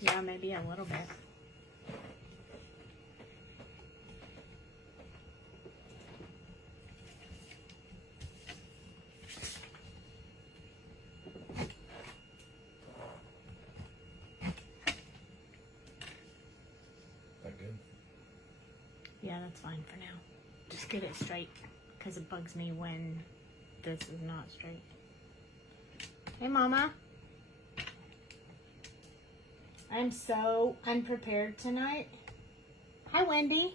Yeah, maybe a little bit. That good? Yeah, that's fine for now. Just get it straight, because it bugs me when this is not straight. Hey, Mama. I'm so unprepared tonight. Hi, Wendy.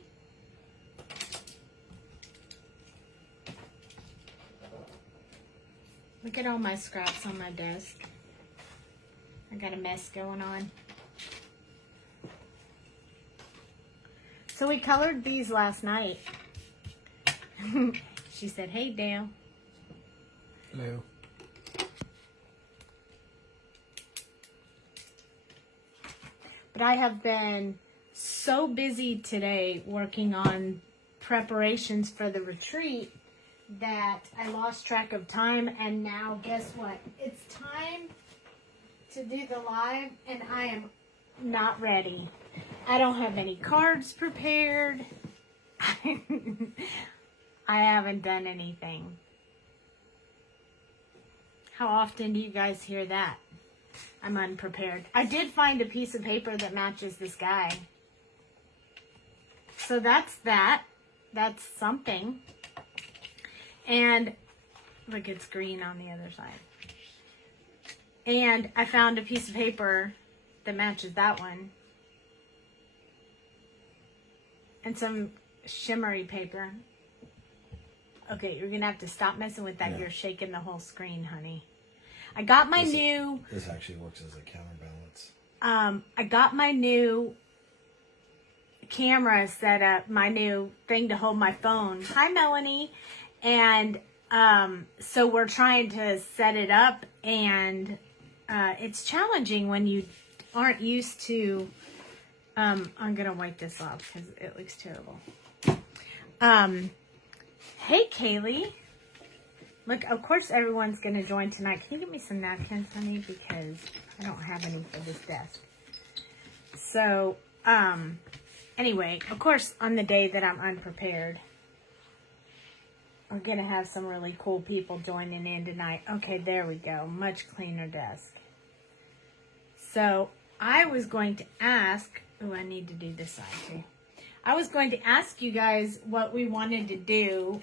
Look at all my scraps on my desk. I got a mess going on. So we colored these last night. She said, hey, Dale. Hello. But I have been so busy today working on preparations for the retreat that I lost track of time. And now guess what? It's time to do the live and I am not ready. I don't have any cards prepared. I haven't done anything. How often do you guys hear that? I'm unprepared. I did find a piece of paper that matches the sky. So that's that. That's something. And look, it's green on the other side. And I found a piece of paper that matches that one. And some shimmery paper. Okay, you're going to have to stop messing with that. Yeah. You're shaking the whole screen, honey. I got my new... This actually works as a counterbalance. I got my new camera set up, my new thing to hold my phone. Hi, Melanie. And so we're trying to set it up, and it's challenging when you aren't used to... I'm going to wipe this off because it looks terrible. Hey, Kaylee. Look, of course everyone's going to join tonight. Can you get me some napkins, honey? Because I don't have any for this desk. So, anyway, of course, on the day that I'm unprepared, we're going to have some really cool people joining in tonight. Okay, there we go. Much cleaner desk. So, I was going to ask... Oh, I need to do this side too. I was going to ask you guys what we wanted to do.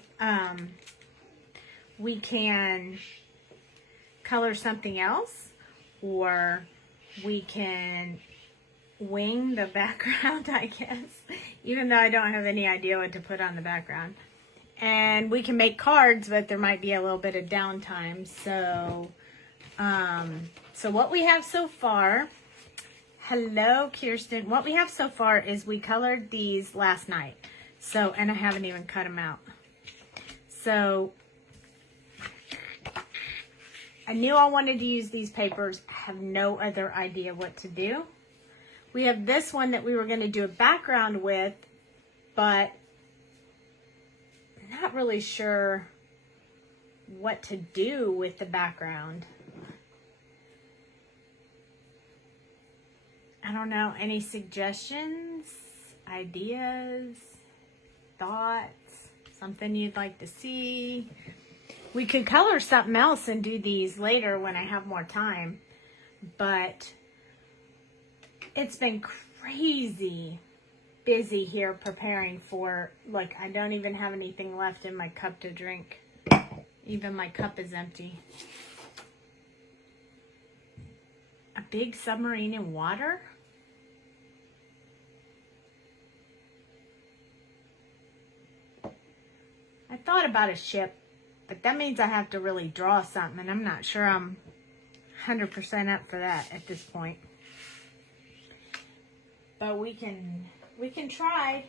We can color something else, or we can wing the background, I guess, even though I don't have any idea what to put on the background. And we can make cards, but there might be a little bit of downtime. So, so what we have so far, hello, Kirsten. What we have so far is we colored these last night. So, and I haven't even cut them out. So, I knew I wanted to use these papers. I have no other idea what to do. We have this one that we were going to do a background with, but I'm not really sure what to do with the background. I don't know. Any suggestions, ideas, thoughts, something you'd like to see? We could color something else and do these later when I have more time. But it's been crazy busy here preparing for, look, I don't even have anything left in my cup to drink. Even my cup is empty. A big submarine in water? I thought about a ship. But that means I have to really draw something, and I'm not sure I'm 100% up for that at this point. But we can try.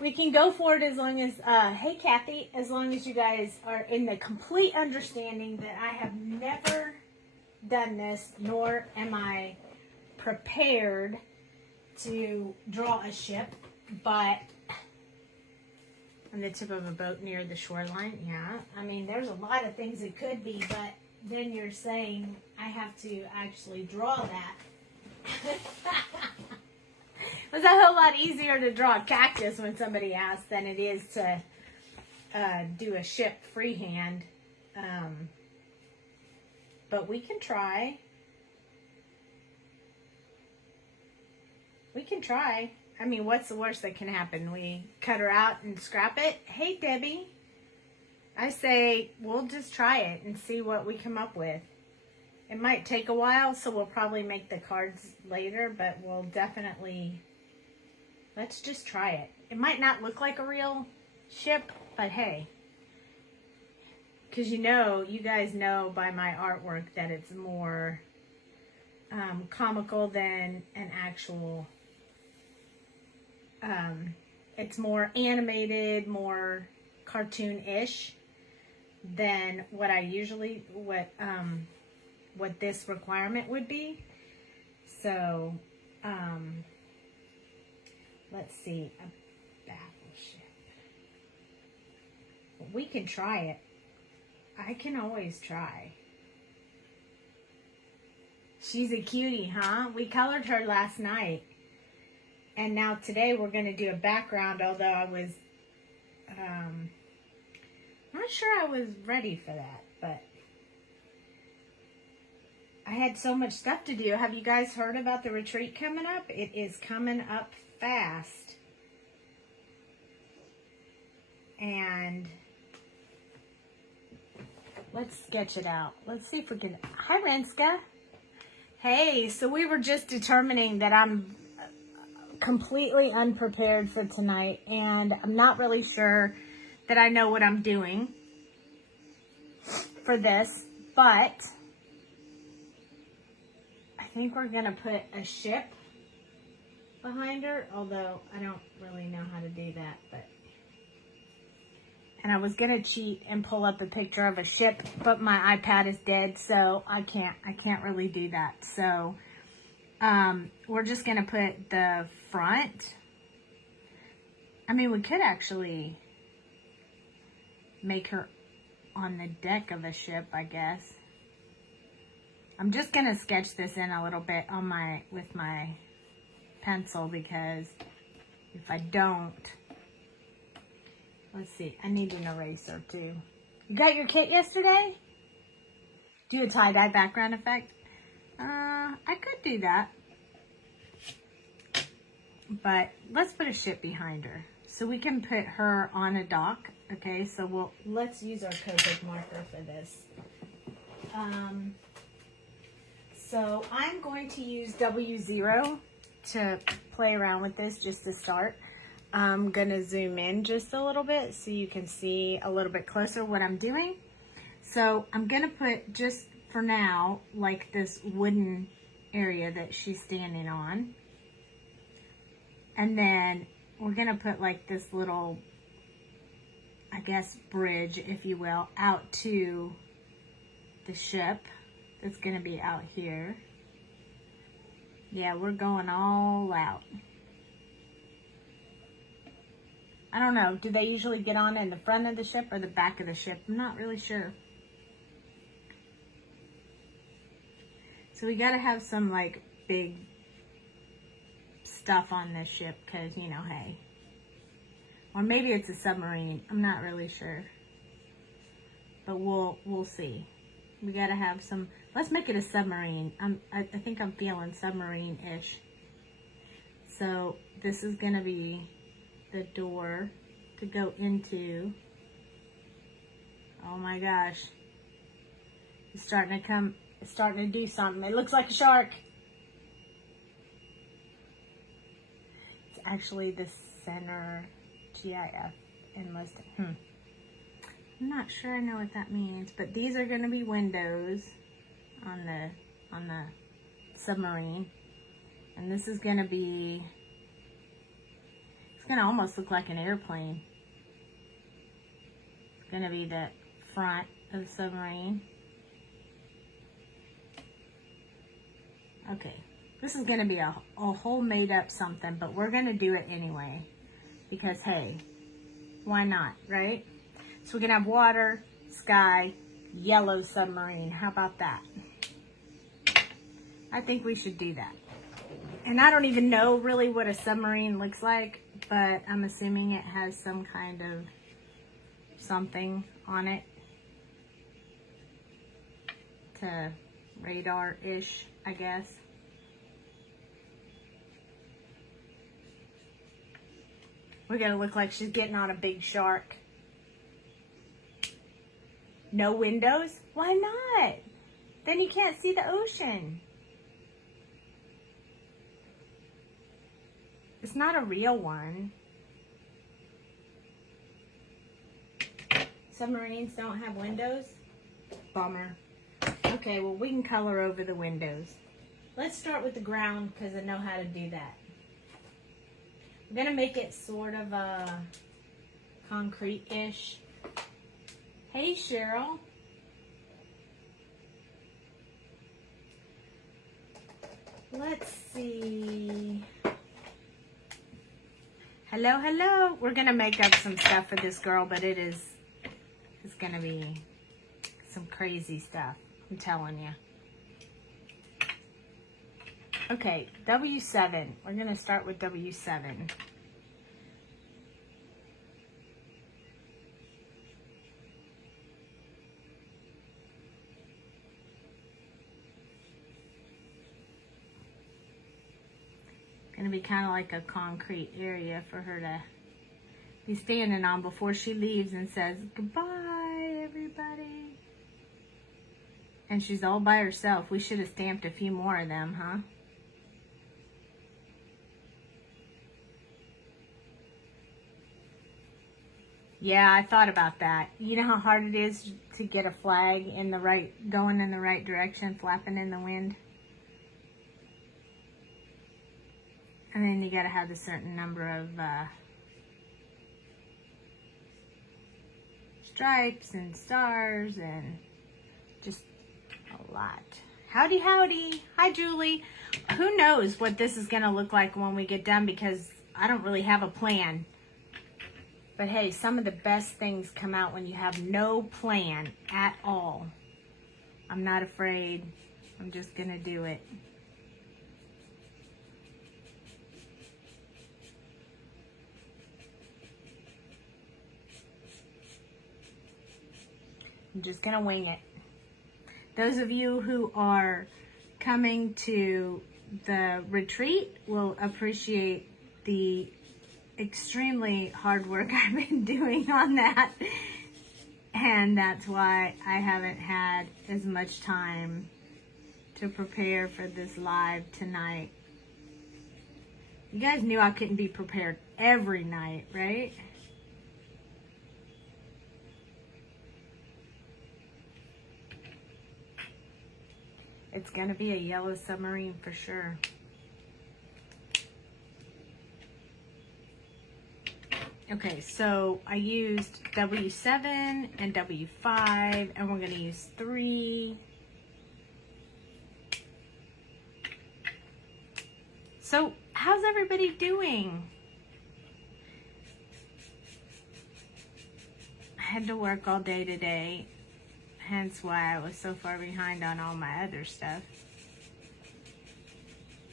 We can go for it as long as, hey Kathy, as long as you guys are in the complete understanding that I have never done this, nor am I prepared to draw a ship, but on the tip of a boat near the shoreline, yeah. I mean, there's a lot of things it could be, but then you're saying I have to actually draw that. It was a whole lot easier to draw a cactus when somebody asked than it is to do a ship freehand. But we can try. We can try. I mean, what's the worst that can happen? We cut her out and scrap it? Hey, Debbie. I say we'll just try it and see what we come up with. It might take a while, so we'll probably make the cards later, but we'll definitely... Let's just try it. It might not look like a real ship, but hey. Because you guys know by my artwork that it's more comical than an actual... it's more animated, more cartoon-ish than what I usually... what this requirement would be. So, let's see, a battleship. We can try it. I can always try. She's a cutie, huh? We colored her last night. And now today we're going to do a background, although I was not sure I was ready for that, but I had so much stuff to do. Have you guys heard about the retreat coming up? It is coming up fast. And let's sketch it out. Let's see if we can... Hi, Renska. Hey, so we were just determining that I'm completely unprepared for tonight, and I'm not really sure that I know what I'm doing for this, but I think we're going to put a ship behind her, although I don't really know how to do that, but... And I was going to cheat and pull up a picture of a ship, but my iPad is dead, so I can't really do that. So, we're just going to put the front. I mean, we could actually make her on the deck of a ship, I guess. I'm just going to sketch this in a little bit on with my pencil, because if I don't... Let's see. I need an eraser, too. You got your kit yesterday? Do a tie-dye background effect? I could do that. But let's put a ship behind her. So we can put her on a dock. Okay, so let's use our Copic marker for this. So I'm going to use W0 to play around with this just to start. I'm going to zoom in just a little bit so you can see a little bit closer what I'm doing. So I'm going to put, just for now, like this wooden area that she's standing on. And then we're going to put like this little, I guess, bridge, if you will, out to the ship that's going to be out here. Yeah, we're going all out. I don't know. Do they usually get on in the front of the ship or the back of the ship? I'm not really sure. So we got to have some like big stuff on this ship because, you know, hey. Or maybe it's a submarine. I'm not really sure. But we'll see. We got to have some... Let's make it a submarine. I think I'm feeling submarine-ish. So this is going to be the door to go into. Oh my gosh. It's starting to do something. It looks like a shark. It's actually the center GIF enlisted. I'm not sure I know what that means, but these are going to be windows on the submarine. And this is going to be... It's going to almost look like an airplane. It's going to be the front of the submarine. Okay. This is going to be a whole made up something, but we're going to do it anyway. Because, hey, why not, right? So we're going to have water, sky, yellow submarine. How about that? I think we should do that. And I don't even know really what a submarine looks like, but I'm assuming it has some kind of something on it to radar-ish, I guess. We're gonna look like she's getting on a big shark. No windows? Why not? Then you can't see the ocean. It's not a real one. Submarines don't have windows? Bummer. Okay, well, we can color over the windows. Let's start with the ground because I know how to do that. I'm going to make it sort of concrete-ish. Hey, Cheryl. Let's see. Hello, hello. We're going to make up some stuff for this girl, but it's going to be some crazy stuff. I'm telling you. Okay, W7. We're going to start with W7. Going to be kind of like a concrete area for her to be standing on before she leaves and says, goodbye, everybody. And she's all by herself. We should have stamped a few more of them, huh? Yeah, I thought about that. You know how hard it is to get a flag in the right, going in the right direction, flapping in the wind? And then you gotta have a certain number of stripes and stars and just a lot. Howdy, howdy. Hi, Julie. Who knows what this is gonna look like when we get done because I don't really have a plan. But hey, some of the best things come out when you have no plan at all. I'm not afraid. I'm just gonna do it. I'm just gonna wing it. Those of you who are coming to the retreat will appreciate the extremely hard work I've been doing on that. And that's why I haven't had as much time to prepare for this live tonight. You guys knew I couldn't be prepared every night, right? It's gonna be a yellow submarine for sure. Okay, so I used W7 and W5, and we're gonna use 3. So, how's everybody doing? I had to work all day today. Hence why I was so far behind on all my other stuff.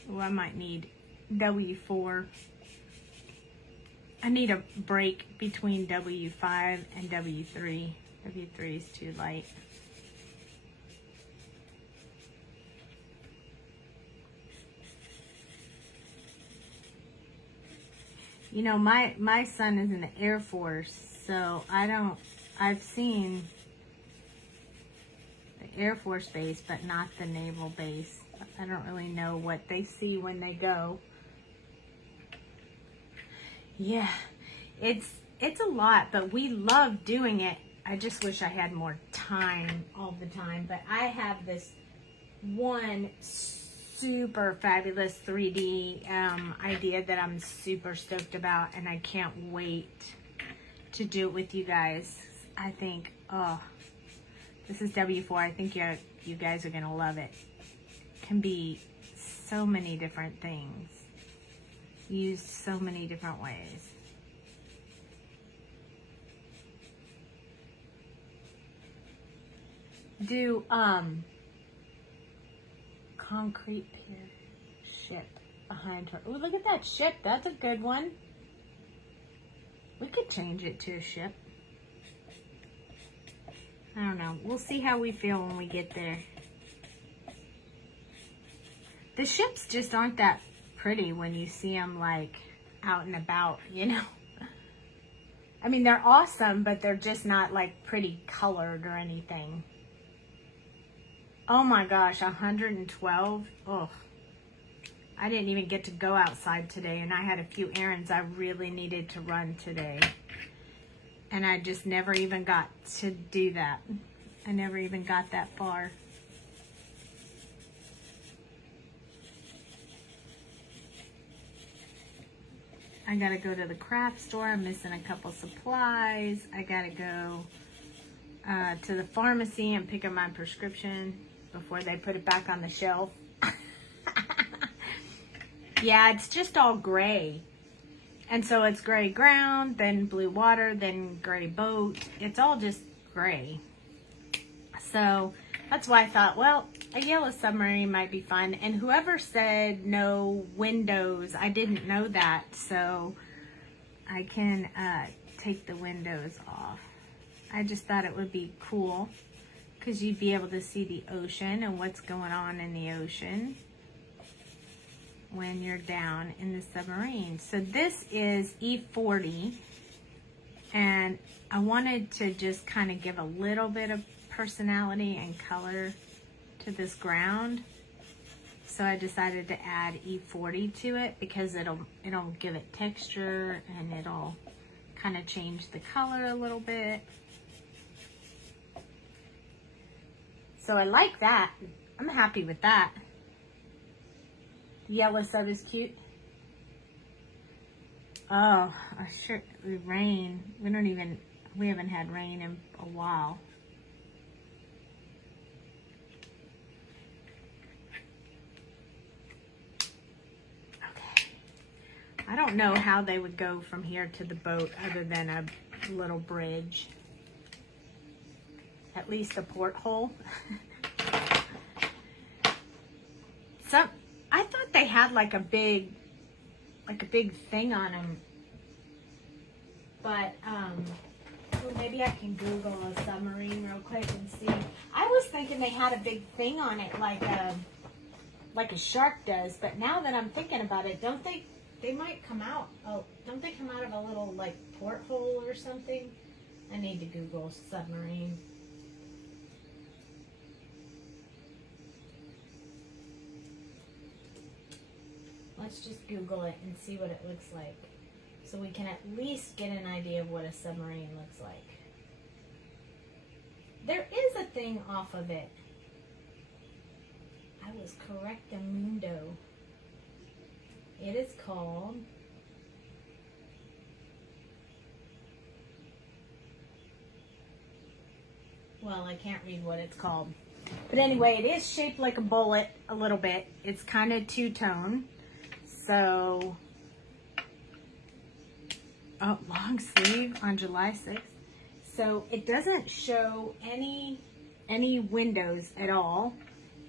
Oh, I might need W4. I need a break between W5 and W3. W3 is too light. You know, my son is in the Air Force, so I've seen Air Force base, but not the naval base. I don't really know what they see when they go. Yeah, it's a lot, but we love doing it. I just wish I had more time all the time. But I have this one super fabulous 3D idea that I'm super stoked about, and I can't wait to do it with you guys. I think, oh, this is W4. I think you guys are going to love it. It can be so many different things. Used so many different ways. Do concrete pier ship. behind her. Oh, look at that ship. That's a good one. We could change it to a ship. I don't know. We'll see how we feel when we get there. The ships just aren't that pretty when you see them like out and about, you know. I mean, they're awesome, but they're just not like pretty colored or anything. Oh my gosh, 112. Oh, I didn't even get to go outside today, and I had a few errands I really needed to run today. And I just never even got to do that. I never even got that far. I gotta go to the craft store. I'm missing a couple supplies. I gotta go to the pharmacy and pick up my prescription before they put it back on the shelf. Yeah, it's just all gray. And so it's gray ground, then blue water, then gray boat. It's all just gray. So that's why I thought, well, a yellow submarine might be fun. And whoever said no windows, I didn't know that. So I can take the windows off. I just thought it would be cool because you'd be able to see the ocean and what's going on in the ocean when you're down in the submarine. So this is E40, and I wanted to just kind of give a little bit of personality and color to this ground. So I decided to add E40 to it because it'll give it texture and it'll kind of change the color a little bit. So I like that. I'm happy with that. Yellow sub is cute. Oh, sure. Rain. We haven't had rain in a while. Okay. I don't know how they would go from here to the boat other than a little bridge. At least a porthole. I thought they had like a big thing on them, but well, maybe I can Google a submarine real quick and see. I was thinking they had a big thing on it like a shark does, but now that I'm thinking about it, don't they might come out? Oh, don't they come out of a little like porthole or something? I need to Google submarine. Let's just Google it and see what it looks like, so we can at least get an idea of what a submarine looks like. There is a thing off of it. I was correctamundo. It is called well, I can't read what it's called. But anyway, it is shaped like a bullet a little bit. It's kind of two-tone. So, oh, long sleeve on July 6th. So it doesn't show any windows at all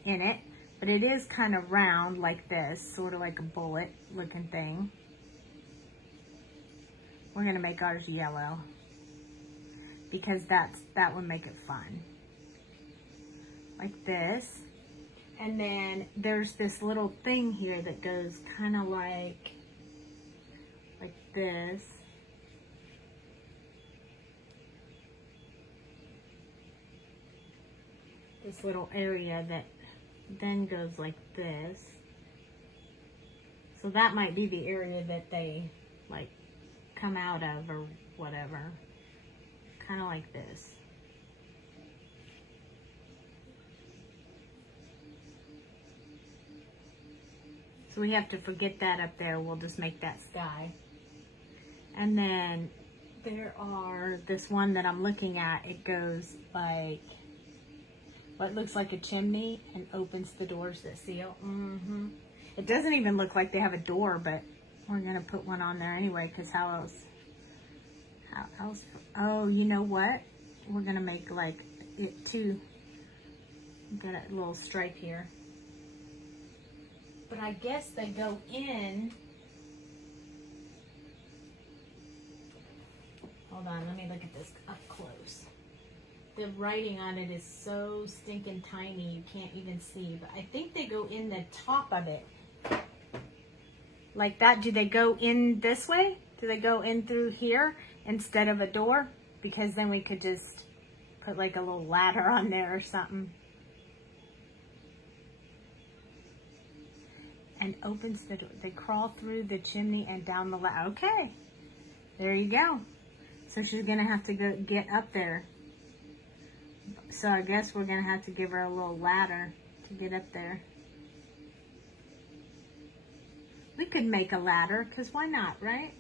in it, but it is kind of round like this, sort of like a bullet looking thing. We're gonna make ours yellow because that would make it fun. Like this. And then there's this little thing here that goes kind of like this. This little area that then goes like this. So that might be the area that they like come out of or whatever. Kind of like this. So we have to forget that up there. We'll just make that sky. And then there are, this one that I'm looking at, it goes like, what looks like a chimney and opens the doors that seal. It doesn't even look like they have a door, but we're going to put one on there anyway, because how else? Oh, you know what? We're going to make like it too. Got a little stripe here. But I guess they go in. Hold on, let me look at this up close. The writing on it is so stinking tiny you can't even see. But I think they go in the top of it. Like that. Do they go in this way? Do they go in through here instead of a door? Because then we could just put like a little ladder on there or something. And opens the door. They crawl through the chimney and down the ladder. Okay. There you go. So she's going to have to go get up there. So I guess we're going to have to give her a little ladder to get up there. We could make a ladder, because why not, right?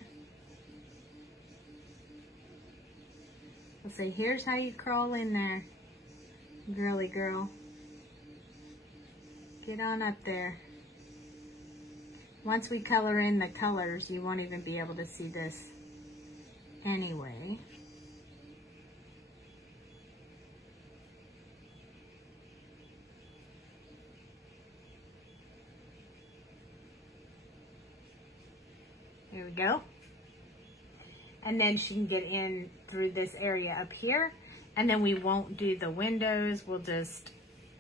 We'll say, here's how you crawl in there, girly girl. Get on up there. Once we color in the colors, you won't even be able to see this anyway. Here we go. And then she can get in through this area up here. And then we won't do the windows. We'll just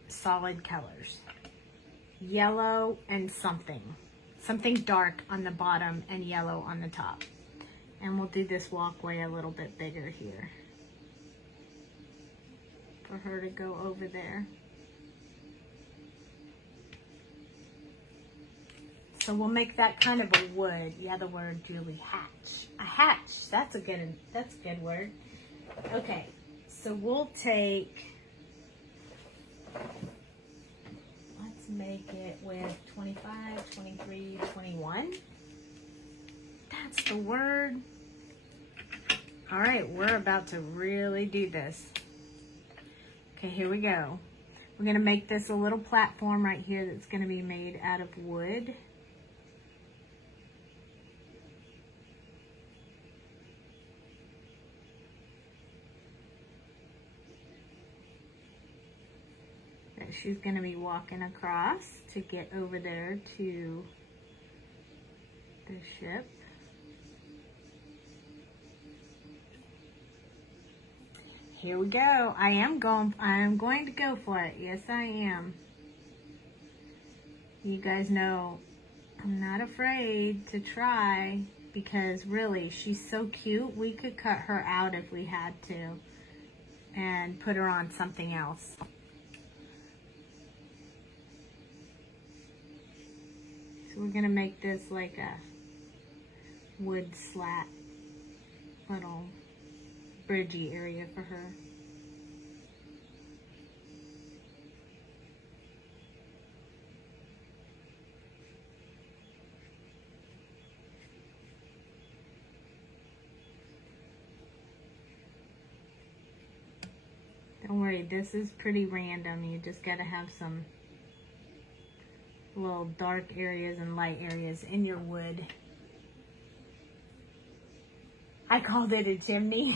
solid colors. Yellow and something. Something dark on the bottom and yellow on the top. And we'll do this walkway a little bit bigger here. For her to go over there. So we'll make that kind of a wood. Yeah, the word, Julie, hatch. A hatch. That's a good word. Okay, so we'll take, let's make it with 25, 23, 21. That's the word. All right, we're about to really do this. Okay, here we go. We're going to make this a little platform right here that's going to be made out of wood. That she's going to be walking across to get over there to the ship. Here we go. I am going to go for it. Yes, I am. You guys know I'm not afraid to try, because really she's so cute. We could cut her out if we had to and put her on something else. So we're gonna make this like a wood slat little bridgey area for her. Don't worry, this is pretty random. You just gotta have some little dark areas and light areas in your wood. I called it a chimney.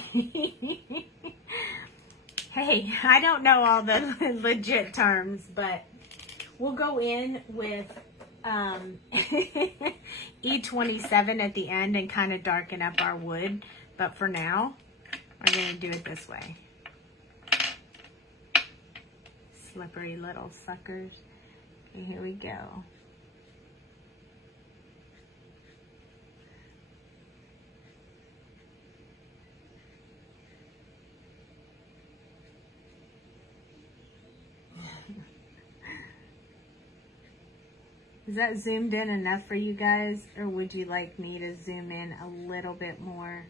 Hey, I don't know all the legit terms, but we'll go in with E27 at the end and kind of darken up our wood. But for now, we're going to do it this way. Slippery little suckers. And here we go. Is that zoomed in enough for you guys, or would you like me to zoom in a little bit more?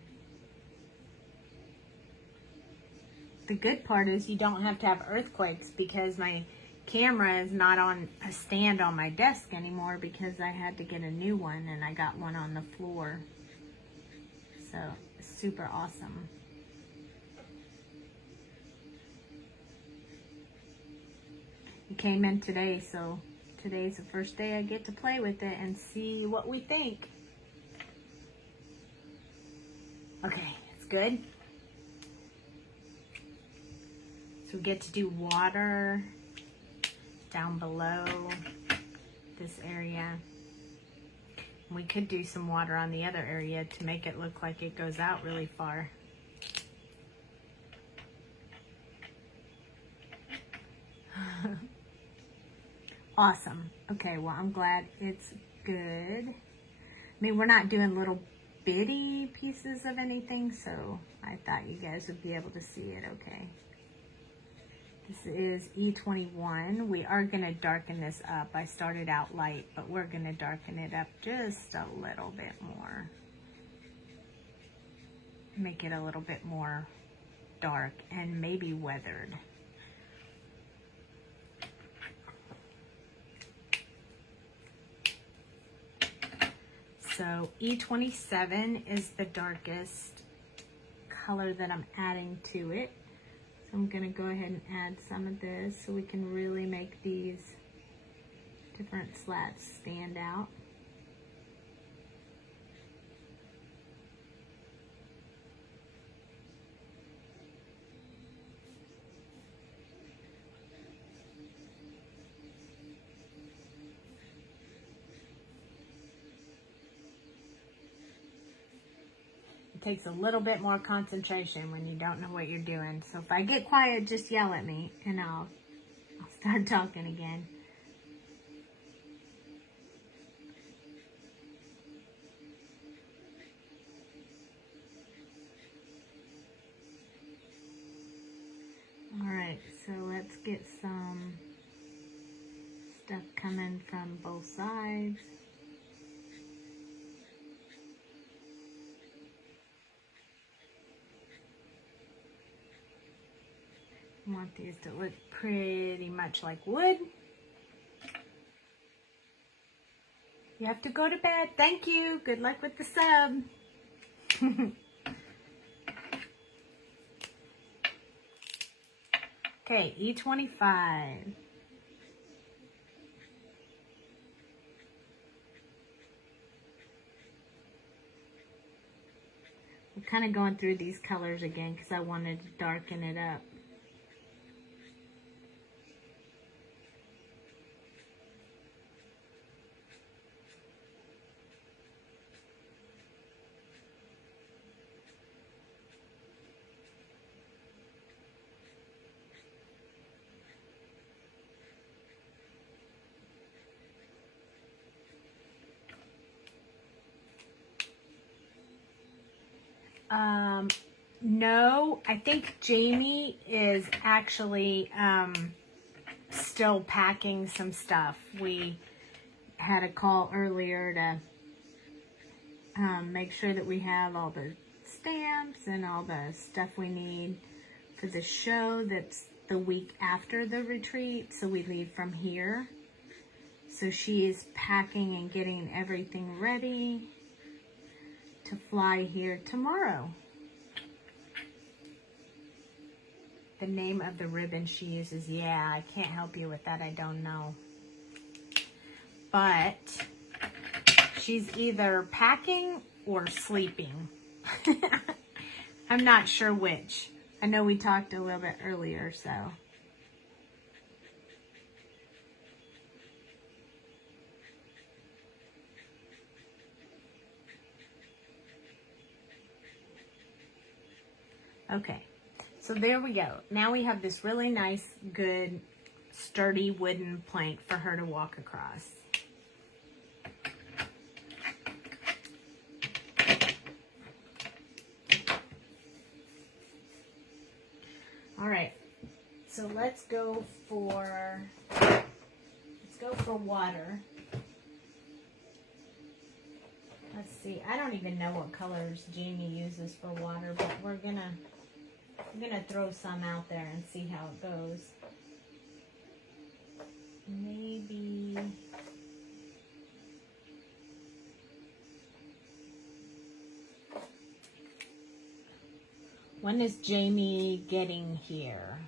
The good part is you don't have to have earthquakes, because my camera is not on a stand on my desk anymore, because I had to get a new one and I got one on the floor. So, super awesome. It came in today, so today's the first day I get to play with it and see what we think. Okay, it's good. So we get to do water down below this area. We could do some water on the other area to make it look like it goes out really far. Awesome. Okay, well, I'm glad it's good. I mean, we're not doing little bitty pieces of anything, so I thought you guys would be able to see it okay. This is E21. We are going to darken this up. I started out light, but we're going to darken it up just a little bit more. Make it a little bit more dark and maybe weathered. So E27 is the darkest color that I'm adding to it. So I'm going to go ahead and add some of this so we can really make these different slats stand out. It takes a little bit more concentration when you don't know what you're doing. So if I get quiet, just yell at me and I'll start talking again. Alright, so let's get some stuff coming from both sides. I want these to look pretty much like wood. You have to go to bed. Thank you. Good luck with the sub. Okay, E25. I'm kind of going through these colors again because I wanted to darken it up. No, I think Jamie is actually still packing some stuff. We had a call earlier to make sure that we have all the stamps and all the stuff we need for the show that's the week after the retreat. So we leave from here. So she is packing and getting everything ready to fly here tomorrow. The name of the ribbon she uses, yeah, I can't help you with that, I don't know. But she's either packing or sleeping. I'm not sure which. I know we talked a little bit earlier, so. Okay. So there we go. Now we have this really nice, good, sturdy wooden plank for her to walk across. All right. So let's go for water. Let's see. I don't even know what colors Jamie uses for water, but I'm gonna throw some out there and see how it goes. Maybe when is Jamie getting here?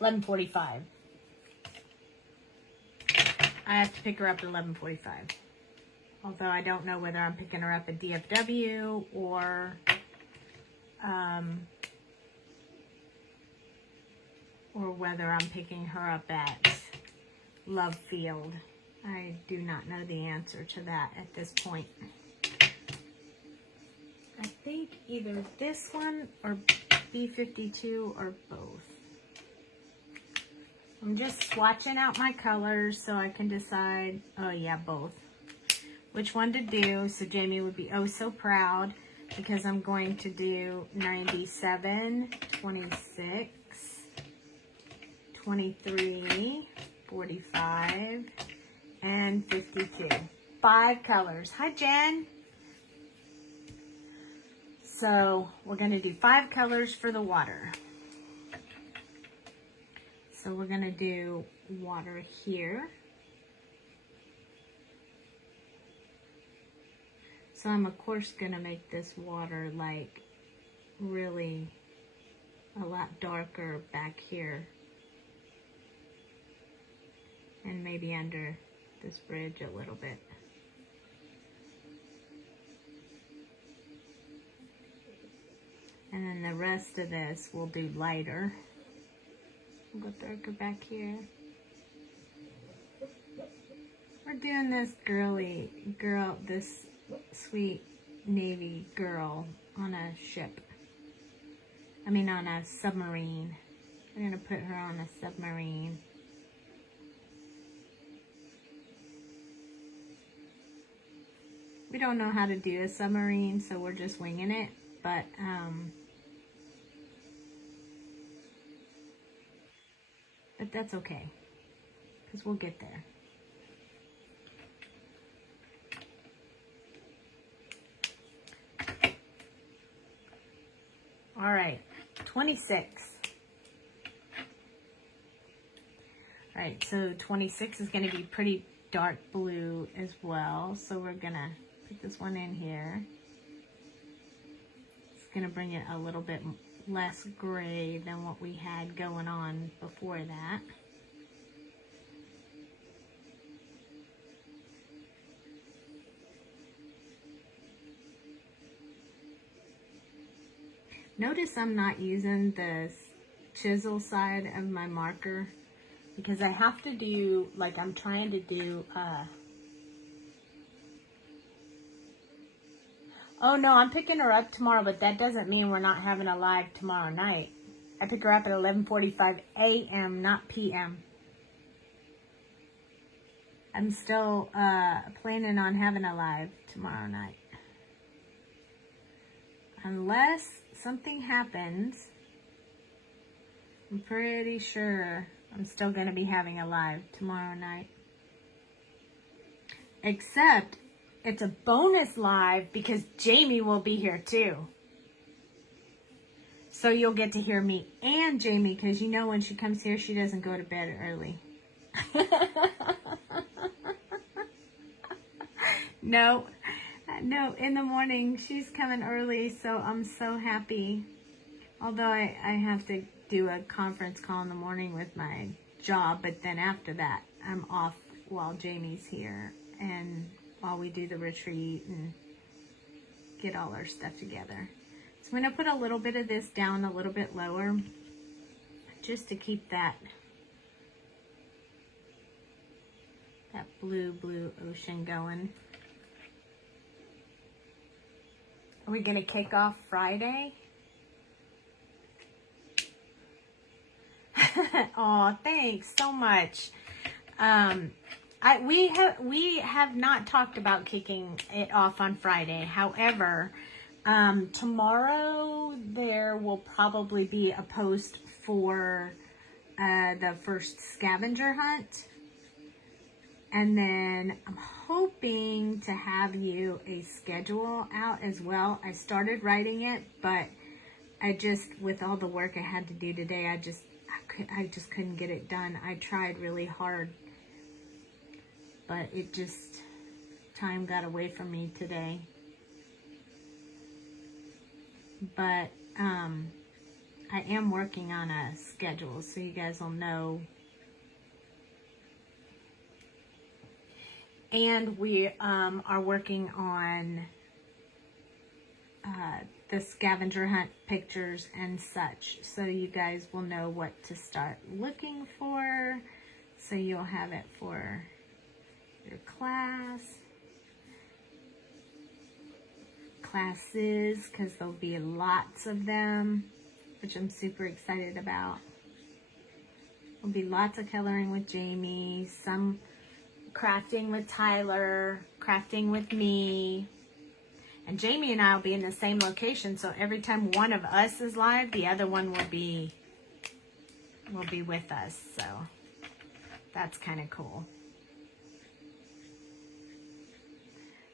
11:45. I have to pick her up at 11:45. Although I don't know whether I'm picking her up at DFW or whether I'm picking her up at Love Field. I do not know the answer to that at this point. think either this one or B52 or both. I'm just swatching out my colors so I can decide, oh yeah, both, which one to do. So Jamie would be oh so proud because I'm going to do 97, 26, 23, 45, and 52. 5 colors. Hi, Jen. So we're going to do 5 colors for the water. So we're going to do water here. So I'm of course going to make this water like really a lot darker back here. And maybe under this bridge a little bit. And then the rest of this we'll do lighter. We'll go darker back here. We're doing this this sweet Navy girl on a ship. I mean on a submarine. We're gonna put her on a submarine. We don't know how to do a submarine, so we're just winging it, but that's okay, because we'll get there. All right, 26. All right, so 26 is going to be pretty dark blue as well, so we're going to put this one in here. It's going to bring it a little bit less gray than what we had going on before that. Notice I'm not using the chisel side of my marker because I have to do, like I'm trying to do, oh no, I'm picking her up tomorrow, but that doesn't mean we're not having a live tomorrow night. I pick her up at 11:45 a.m., not p.m. I'm still planning on having a live tomorrow night. Unless something happens, I'm pretty sure I'm still going to be having a live tomorrow night. Except it's a bonus live because Jamie will be here too. So you'll get to hear me and Jamie because you know when she comes here, she doesn't go to bed early. No, in the morning she's coming early, so I'm so happy. Although I have to do a conference call in the morning with my job, but then after that, I'm off while Jamie's here and while we do the retreat and get all our stuff together. So I'm going to put a little bit of this down a little bit lower just to keep that blue ocean going. Are we going to kick off Friday? Oh, thanks so much. We have not talked about kicking it off on Friday. However, tomorrow there will probably be a post for the first scavenger hunt. And then I'm hoping to have you a schedule out as well. I started writing it, but I just, with all the work I had to do today, I just couldn't get it done. I tried really hard, but it just, time got away from me today. But I am working on a schedule, so you guys will know. And we are working on the scavenger hunt pictures and such, so you guys will know what to start looking for, so you'll have it for your class. classes because there'll be lots of them, which I'm super excited about. There'll be lots of coloring with Jamie, some crafting with Tyler, crafting with me. And Jamie and I will be in the same location, so every time one of us is live, the other one will be with us. So that's kind of cool.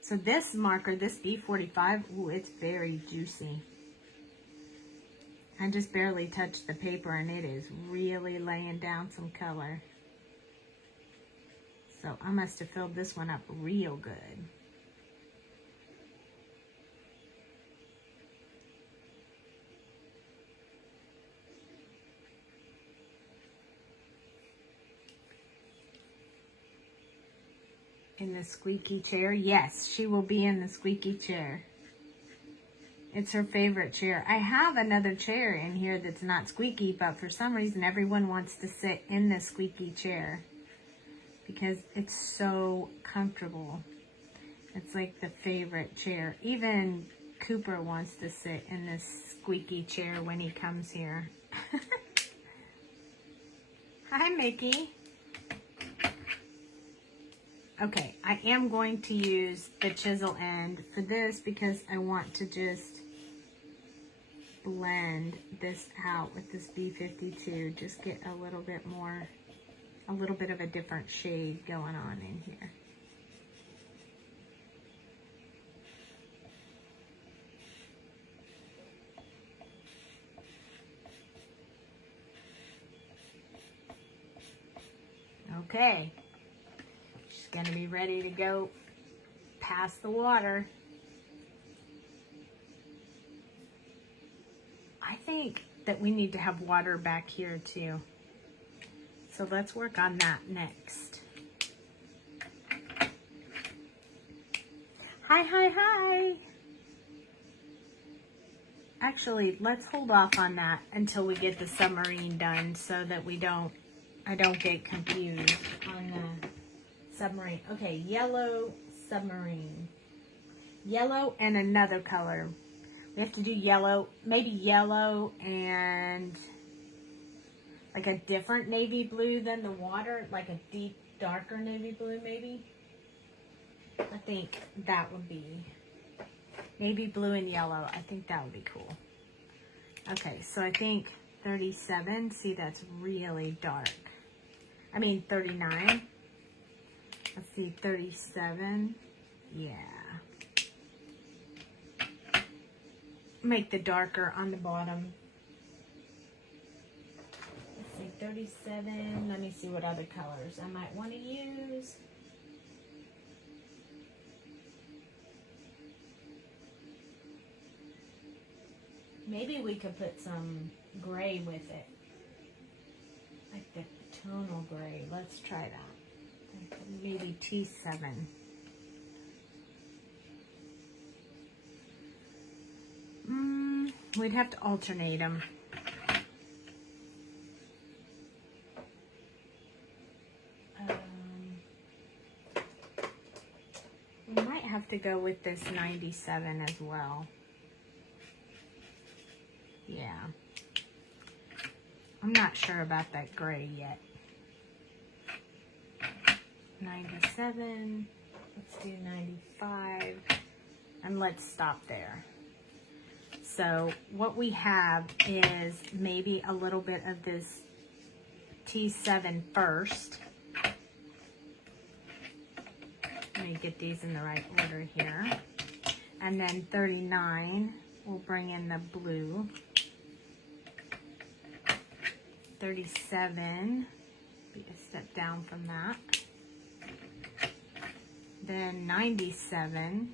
So this marker, this B45, ooh, it's very juicy. I just barely touched the paper and it is really laying down some color. So I must have filled this one up real good. In the squeaky chair? Yes, she will be in the squeaky chair. It's her favorite chair. I have another chair in here that's not squeaky, but for some reason everyone wants to sit in the squeaky chair because it's so comfortable. It's like the favorite chair. Even Cooper wants to sit in this squeaky chair when he comes here. Hi, Mickey. Okay, I am going to use the chisel end for this because I want to just blend this out with this B52. Just get a little bit more, a little bit of a different shade going on in here. Okay. Gonna be ready to go past the water. I think that we need to have water back here too. So let's work on that next. Hi. Actually, let's hold off on that until we get the submarine done so that I don't get confused on the submarine. Okay, yellow submarine. Yellow and another color. We have to do yellow, maybe yellow and like a different navy blue than the water, like a deep, darker navy blue maybe. I think that would be navy blue and yellow. I think that would be cool. Okay, so I think 37. See, that's really dark. I mean 39. Let's see, 37. Yeah. Make the darker on the bottom. Let's see, 37. Let me see what other colors I might want to use. Maybe we could put some gray with it. Like the tonal gray. Let's try that. Maybe T7. We'd have to alternate them. We might have to go with this 97 as well. Yeah. I'm not sure about that gray yet. 97, let's do 95, and let's stop there. So what we have is maybe a little bit of this T7 first. Let me get these in the right order here. And then 39, we'll bring in the blue. 37, be a step down from that. Then 97.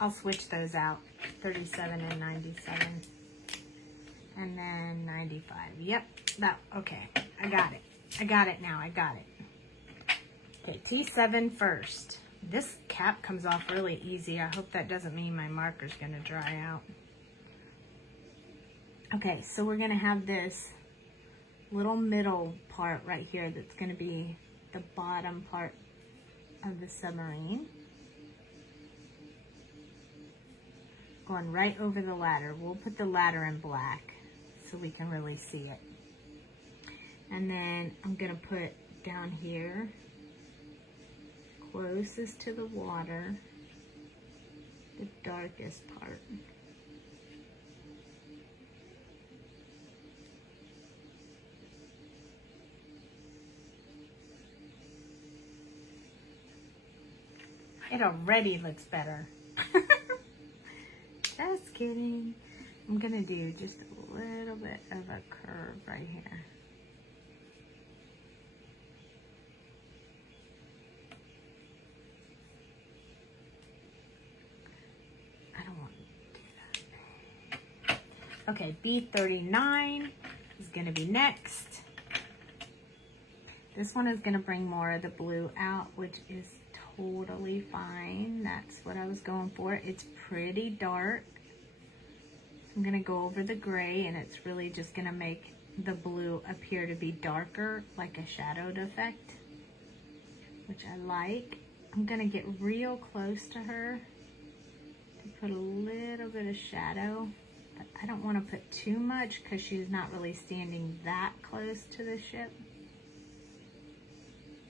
I'll switch those out. 37 and 97. And then 95. Yep. Okay. I got it. I got it now. I got it. Okay. T7 first. This cap comes off really easy. I hope that doesn't mean my marker's going to dry out. Okay. So we're going to have this little middle part right here that's going to be the bottom part of the submarine. going right over the ladder. We'll put the ladder in black so we can really see it. And then I'm gonna put down here, closest to the water, the darkest part. It already looks better. Just kidding. I'm gonna do just a little bit of a curve right here. I don't want to do that. Okay, B39 is gonna be next. This one is gonna bring more of the blue out, which is totally fine. That's what I was going for. It's pretty dark. I'm gonna go over the gray, and it's really just gonna make the blue appear to be darker, like a shadowed effect, which I like. I'm gonna get real close to her to put a little bit of shadow, but I don't want to put too much because she's not really standing that close to the ship.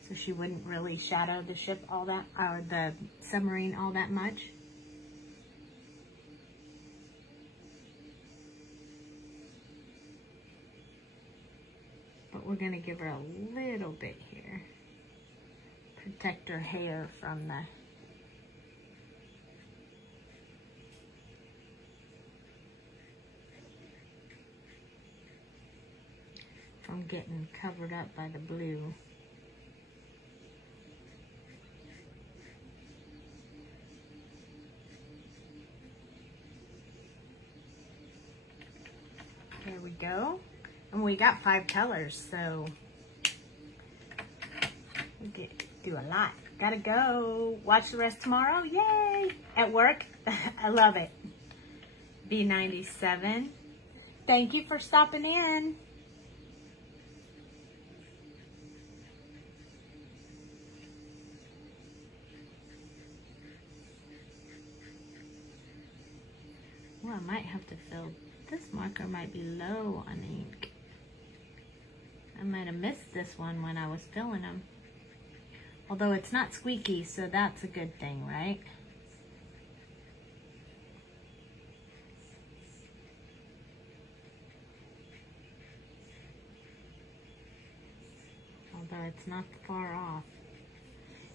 So she wouldn't really shadow the ship all that, or the submarine all that much. But we're gonna give her a little bit here. Protect her hair from getting covered up by the blue. There we go. And we got 5 colors, so we do a lot. Gotta go. Watch the rest tomorrow. Yay! At work. I love it. B97. Thank you for stopping in. Well, I might have to fill. This marker might be low on ink. I might have missed this one when I was filling them. Although it's not squeaky, so that's a good thing, right? Although it's not far off.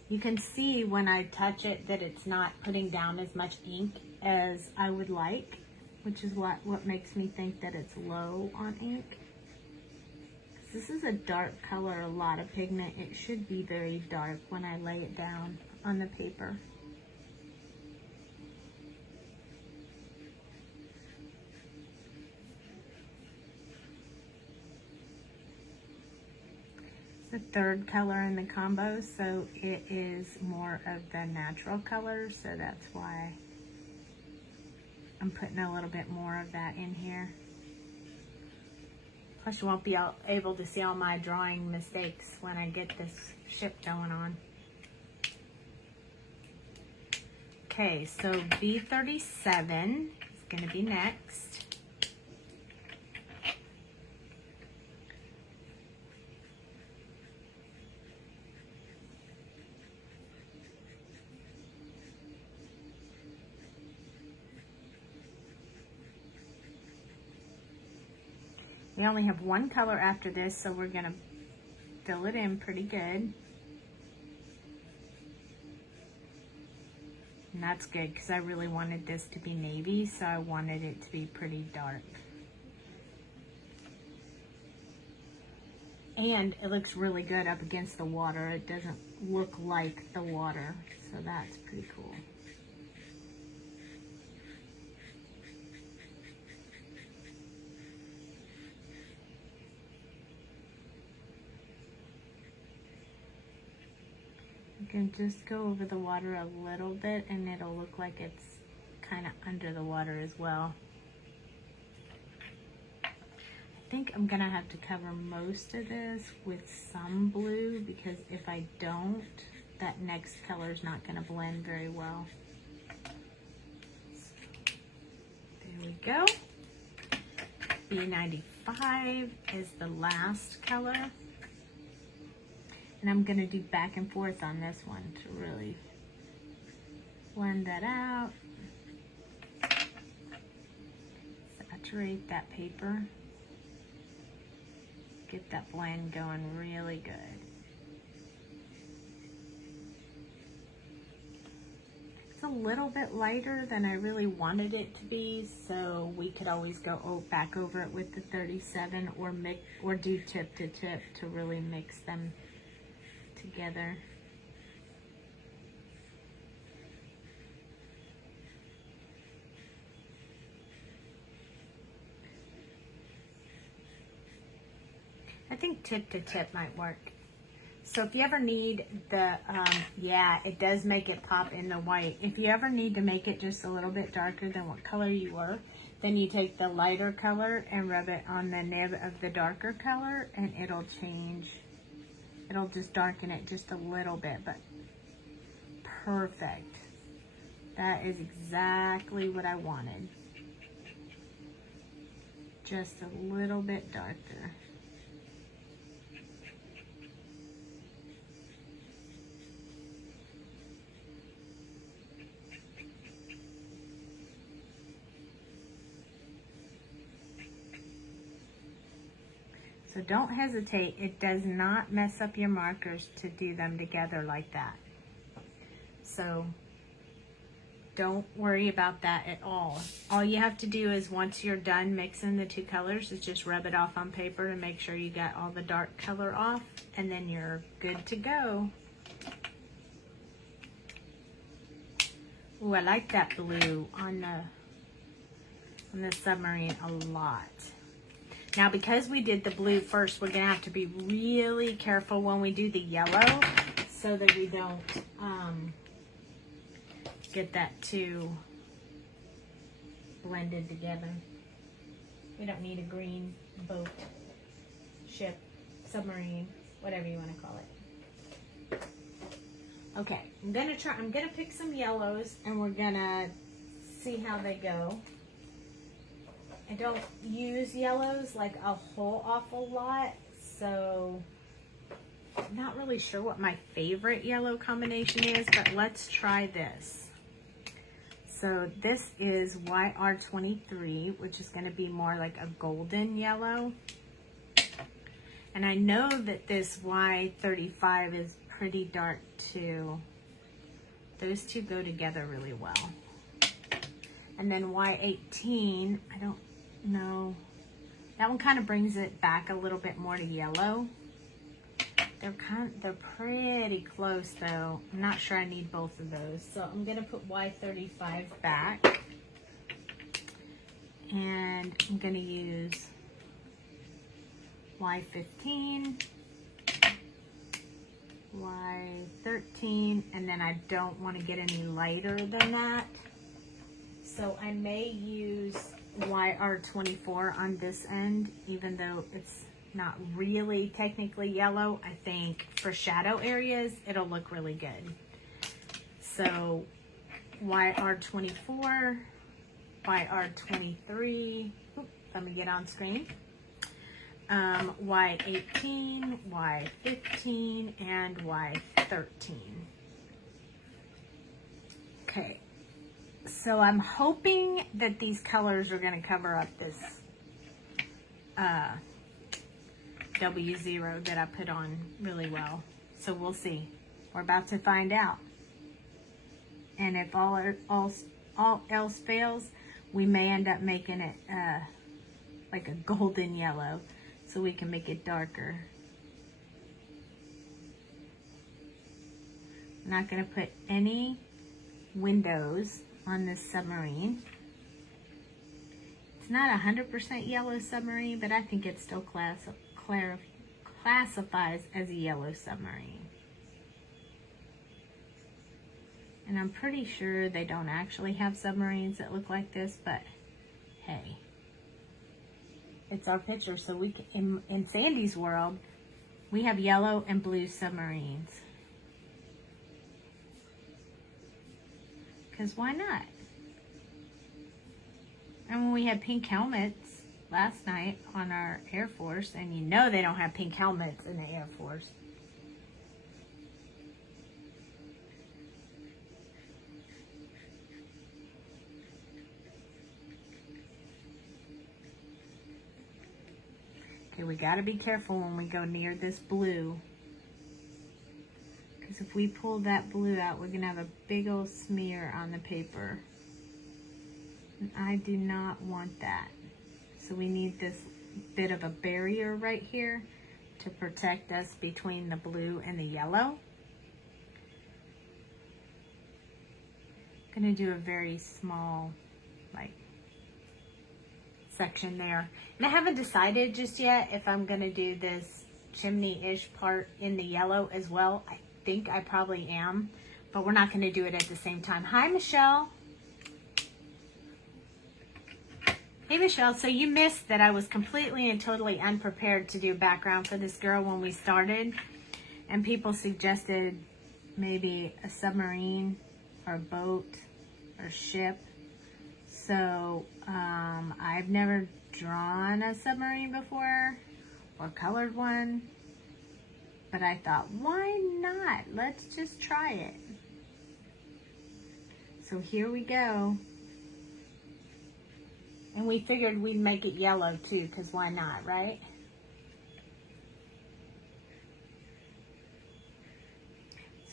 You can see when I touch it that it's not putting down as much ink as I would like, which is what makes me think that it's low on ink. This is a dark color, a lot of pigment. It should be very dark when I lay it down on the paper. It's the third color in the combo, so it is more of the natural color, so that's why I'm putting a little bit more of that in here. Plus you won't be able to see all my drawing mistakes when I get this ship going on. Okay, so B37 is going to be next. We only have one color after this, so we're gonna fill it in pretty good. And that's good because I really wanted this to be navy, so I wanted it to be pretty dark. And it looks really good up against the water. It doesn't look like the water, so that's pretty cool. You can just go over the water a little bit and it'll look like it's kind of under the water as well. I think I'm gonna have to cover most of this with some blue because if I don't, that next color is not gonna blend very well. There we go. B95 is the last color. And I'm going to do back and forth on this one to really blend that out. Saturate that paper. Get that blend going really good. It's a little bit lighter than I really wanted it to be, so we could always go back over it with the 37 or do tip to tip to really mix them together. I think tip to tip might work. So if you ever need the, yeah, it does make it pop in the white. If you ever need to make it just a little bit darker than what color you were, then you take the lighter color and rub it on the nib of the darker color and it'll change. It'll just darken it just a little bit, but perfect. That is exactly what I wanted. Just a little bit darker. So don't hesitate. It does not mess up your markers to do them together like that. So don't worry about that at all. All you have to do is once you're done mixing the two colors is just rub it off on paper to make sure you got all the dark color off, and then you're good to go. Ooh, I like that blue on the submarine a lot. Now, because we did the blue first, we're going to have to be really careful when we do the yellow so that we don't get that too blended together. We don't need a green boat, ship, submarine, whatever you want to call it. Okay, I'm gonna pick some yellows and we're gonna see how they go. I don't use yellows like a whole awful lot, so I'm not really sure what my favorite yellow combination is, but let's try this. So this is YR23, which is going to be more like a golden yellow. And I know that this Y35 is pretty dark too. Those two go together really well. And then Y18, I don't know. That one kind of brings it back a little bit more to yellow. They're pretty close though. I'm not sure I need both of those. So I'm gonna put Y35 back. And I'm gonna use Y15, Y13, and then I don't want to get any lighter than that. So I may use YR24 on this end, even though it's not really technically yellow. I think for shadow areas, it'll look really good. So YR24, YR23, let me get on screen. Y18, Y15, and Y13. Okay. So I'm hoping that these colors are going to cover up this W0 that I put on really well. So we'll see. We're about to find out. And if all else fails, we may end up making it like a golden yellow so we can make it darker. I'm not going to put any windows on this submarine. It's not 100% yellow submarine, but I think it still classifies as a yellow submarine. And I'm pretty sure they don't actually have submarines that look like this, but hey, it's our picture. So we can, in Sandy's world, we have yellow and blue submarines. Because why not? And when we had pink helmets last night on our Air Force, and you know they don't have pink helmets in the Air Force. Okay, we got to be careful when we go near this blue. Because if we pull that blue out, we're going to have a big old smear on the paper. And I do not want that. So we need this bit of a barrier right here to protect us between the blue and the yellow. I'm going to do a very small, like, section there. And I haven't decided just yet if I'm going to do this chimney-ish part in the yellow as well. I think I probably am, but we're not going to do it at the same time. Hi, Michelle. Hey, Michelle. So you missed that I was completely and totally unprepared to do background for this girl when we started, and people suggested maybe a submarine or a boat or ship. So I've never drawn a submarine before or colored one, but I thought, why not? Let's just try it. So here we go. And we figured we'd make it yellow too, because why not, right?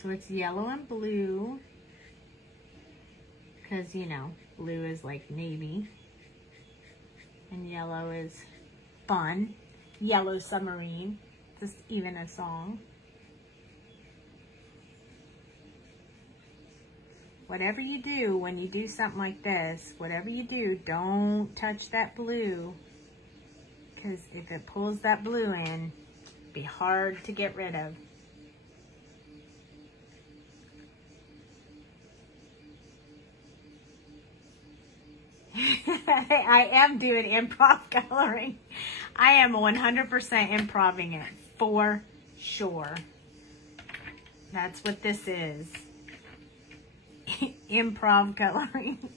So it's yellow and blue, because, you know, blue is like navy, and yellow is fun. Yellow submarine, just even a song. Whatever you do, when you do something like this, whatever you do, don't touch that blue, because if it pulls that blue in, it'd be hard to get rid of. I am doing improv coloring. I am 100% improving it, for sure. That's what this is. Improv coloring.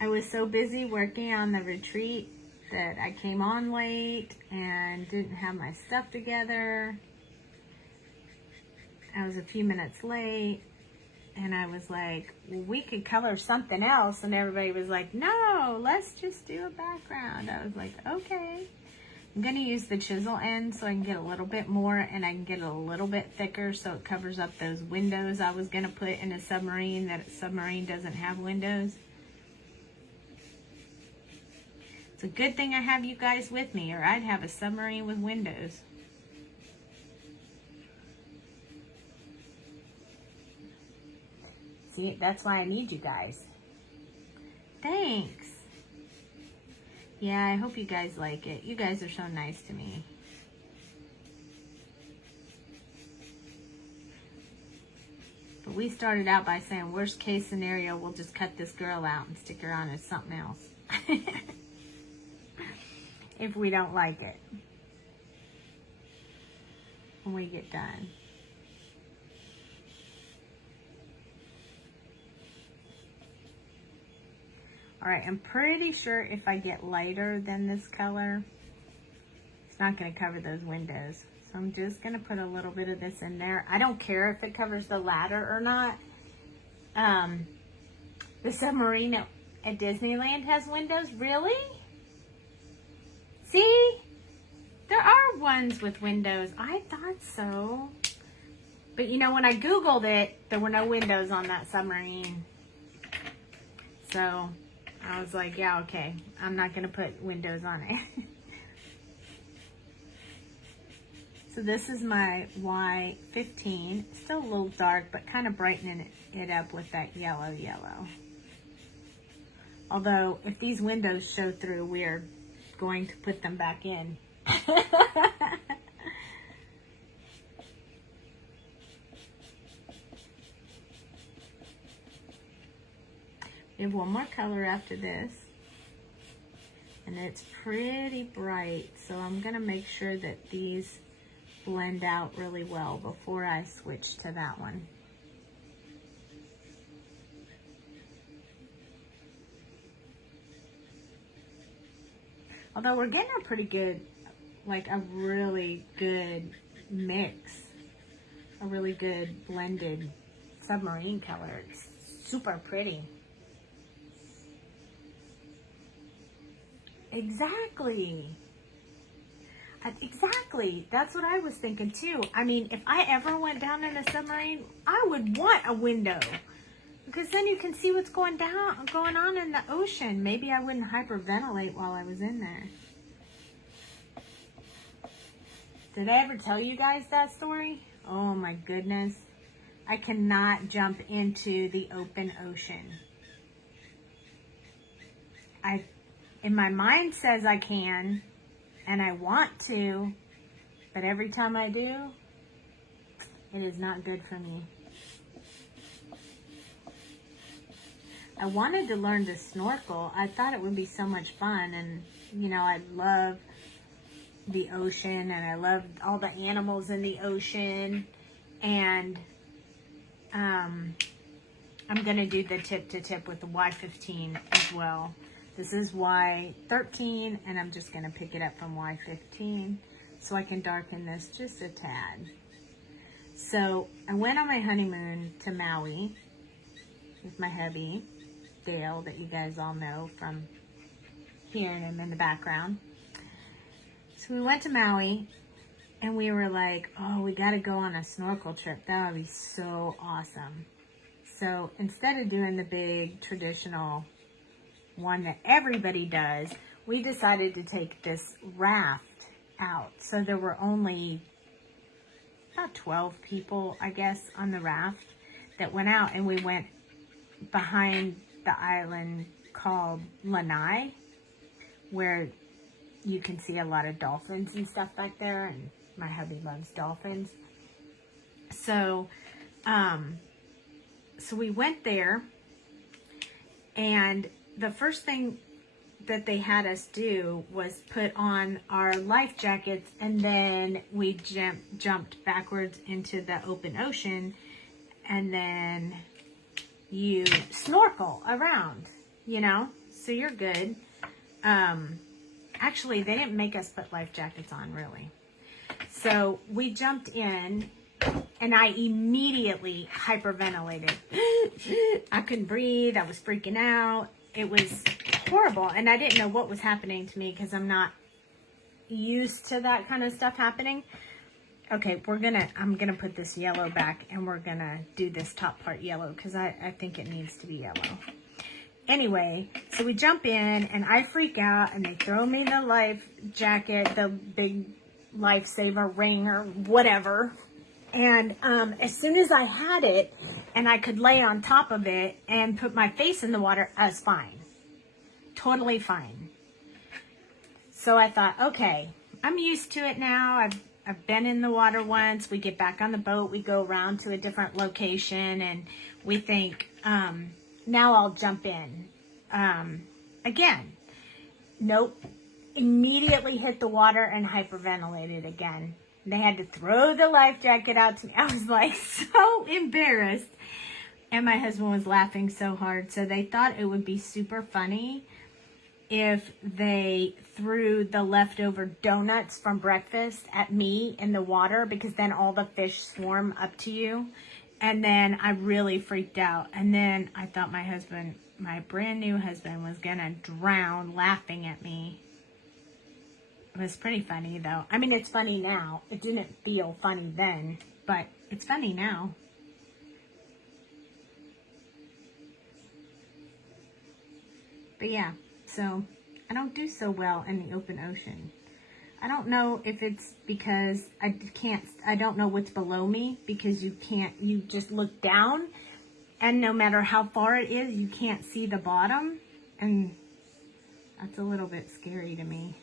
I was so busy working on the retreat that I came on late and didn't have my stuff together. I was a few minutes late. And I was like, well, we could color something else. And everybody was like, no, let's just do a background. I was like, okay. I'm going to use the chisel end so I can get a little bit more, and I can get it a little bit thicker so it covers up those windows I was going to put in a submarine. That submarine doesn't have windows. It's a good thing I have you guys with me, or I'd have a submarine with windows. See, that's why I need you guys. Thanks. Yeah, I hope you guys like it. You guys are so nice to me. But we started out by saying, worst case scenario, we'll just cut this girl out and stick her on as something else. If we don't like it. When we get done. Alright, I'm pretty sure if I get lighter than this color, it's not going to cover those windows. So I'm just going to put a little bit of this in there. I don't care if it covers the ladder or not. The submarine at Disneyland has windows. Really? See? There are ones with windows. I thought so. But you know, when I Googled it, there were no windows on that submarine. So I was like, yeah, okay. I'm not going to put windows on it. So this is my Y15. Still a little dark, but kind of brightening it up with that yellow. Although, if these windows show through, we are going to put them back in. We have one more color after this, and it's pretty bright, so I'm going to make sure that these blend out really well before I switch to that one. Although we're getting a pretty good, like a really good mix. A really good blended submarine color. It's super pretty. Exactly. Exactly. That's what I was thinking too. I mean, if I ever went down in a submarine, I would want a window. Because then you can see what's going on in the ocean. Maybe I wouldn't hyperventilate while I was in there. Did I ever tell you guys that story? Oh my goodness. I cannot jump into the open ocean. In my mind says I can, and I want to, but every time I do, it is not good for me. I wanted to learn to snorkel. I thought it would be so much fun, and you know, I love the ocean, and I love all the animals in the ocean, and I'm going to do the tip to tip with the Y15 as well. This is Y13, and I'm just going to pick it up from Y15 so I can darken this just a tad. So I went on my honeymoon to Maui with my hubby, Dale, that you guys all know from hearing him in the background. So we went to Maui, and we were like, oh, we got to go on a snorkel trip. That would be so awesome. So instead of doing the big traditional one that everybody does, we decided to take this raft out. So there were only about 12 people, I guess, on the raft that went out, and we went behind the island called Lanai, where you can see a lot of dolphins and stuff back there, and my hubby loves dolphins. So, so we went there, and the first thing that they had us do was put on our life jackets, and then we jumped backwards into the open ocean, and then you snorkel around, you know, so you're good. Actually, they didn't make us put life jackets on, really. So we jumped in, and I immediately hyperventilated. I couldn't breathe. I was freaking out. It was horrible, and I didn't know what was happening to me because I'm not used to that kind of stuff happening. Okay, I'm gonna put this yellow back, and we're gonna do this top part yellow because I think it needs to be yellow. Anyway, so we jump in, and I freak out, and they throw me the life jacket, the big lifesaver ring or whatever. And as soon as I had it, and I could lay on top of it and put my face in the water, I was fine. Totally fine. So I thought, okay, I'm used to it now. I've been in the water once. We get back on the boat. We go around to a different location, and we think, now I'll jump in. Again, nope. Immediately hit the water and hyperventilated again. They had to throw the life jacket out to me. I was like so embarrassed. And my husband was laughing so hard. So they thought it would be super funny if they threw the leftover donuts from breakfast at me in the water, because then all the fish swarm up to you. And then I really freaked out. And then I thought my husband, my brand new husband, was going to drown laughing at me. It was pretty funny, though. I mean, it's funny now. It didn't feel funny then, but it's funny now. But yeah, so I don't do so well in the open ocean. I don't know if it's because I don't know what's below me, because you just look down, and no matter how far it is, you can't see the bottom, and that's a little bit scary to me.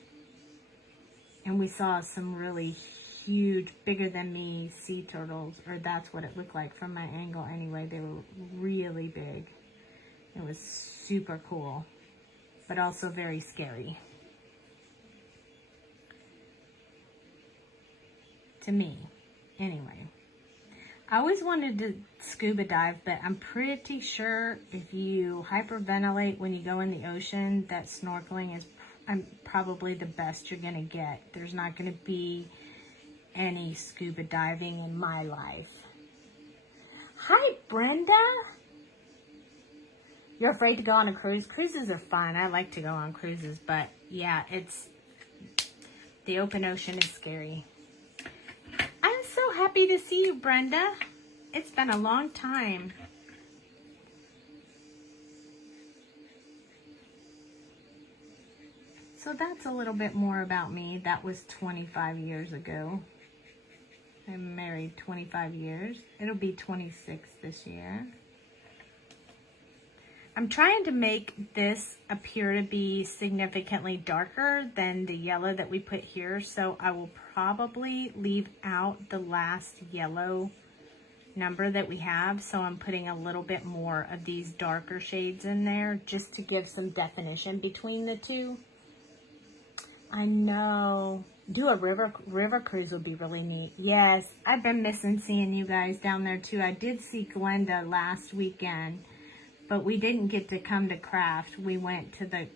And we saw some really huge, bigger than me sea turtles, or that's what it looked like from my angle anyway. They were really big. It was super cool, but also very scary. To me, anyway. I always wanted to scuba dive, but I'm pretty sure if you hyperventilate when you go in the ocean, that snorkeling is probably the best you're going to get. There's not going to be any scuba diving in my life. Hi, Brenda. You're afraid to go on a cruise? Cruises are fun. I like to go on cruises, but yeah, the open ocean is scary. I'm so happy to see you, Brenda. It's been a long time. So that's a little bit more about me. That was 25 years ago. I'm married 25 years. It'll be 26 this year. I'm trying to make this appear to be significantly darker than the yellow that we put here. So I will probably leave out the last yellow number that we have. So I'm putting a little bit more of these darker shades in there just to give some definition between the two. I know. Do a river cruise would be really neat. Yes, I've been missing seeing you guys down there too. I did see Glenda last weekend, but we didn't get to come to Craft. We went to the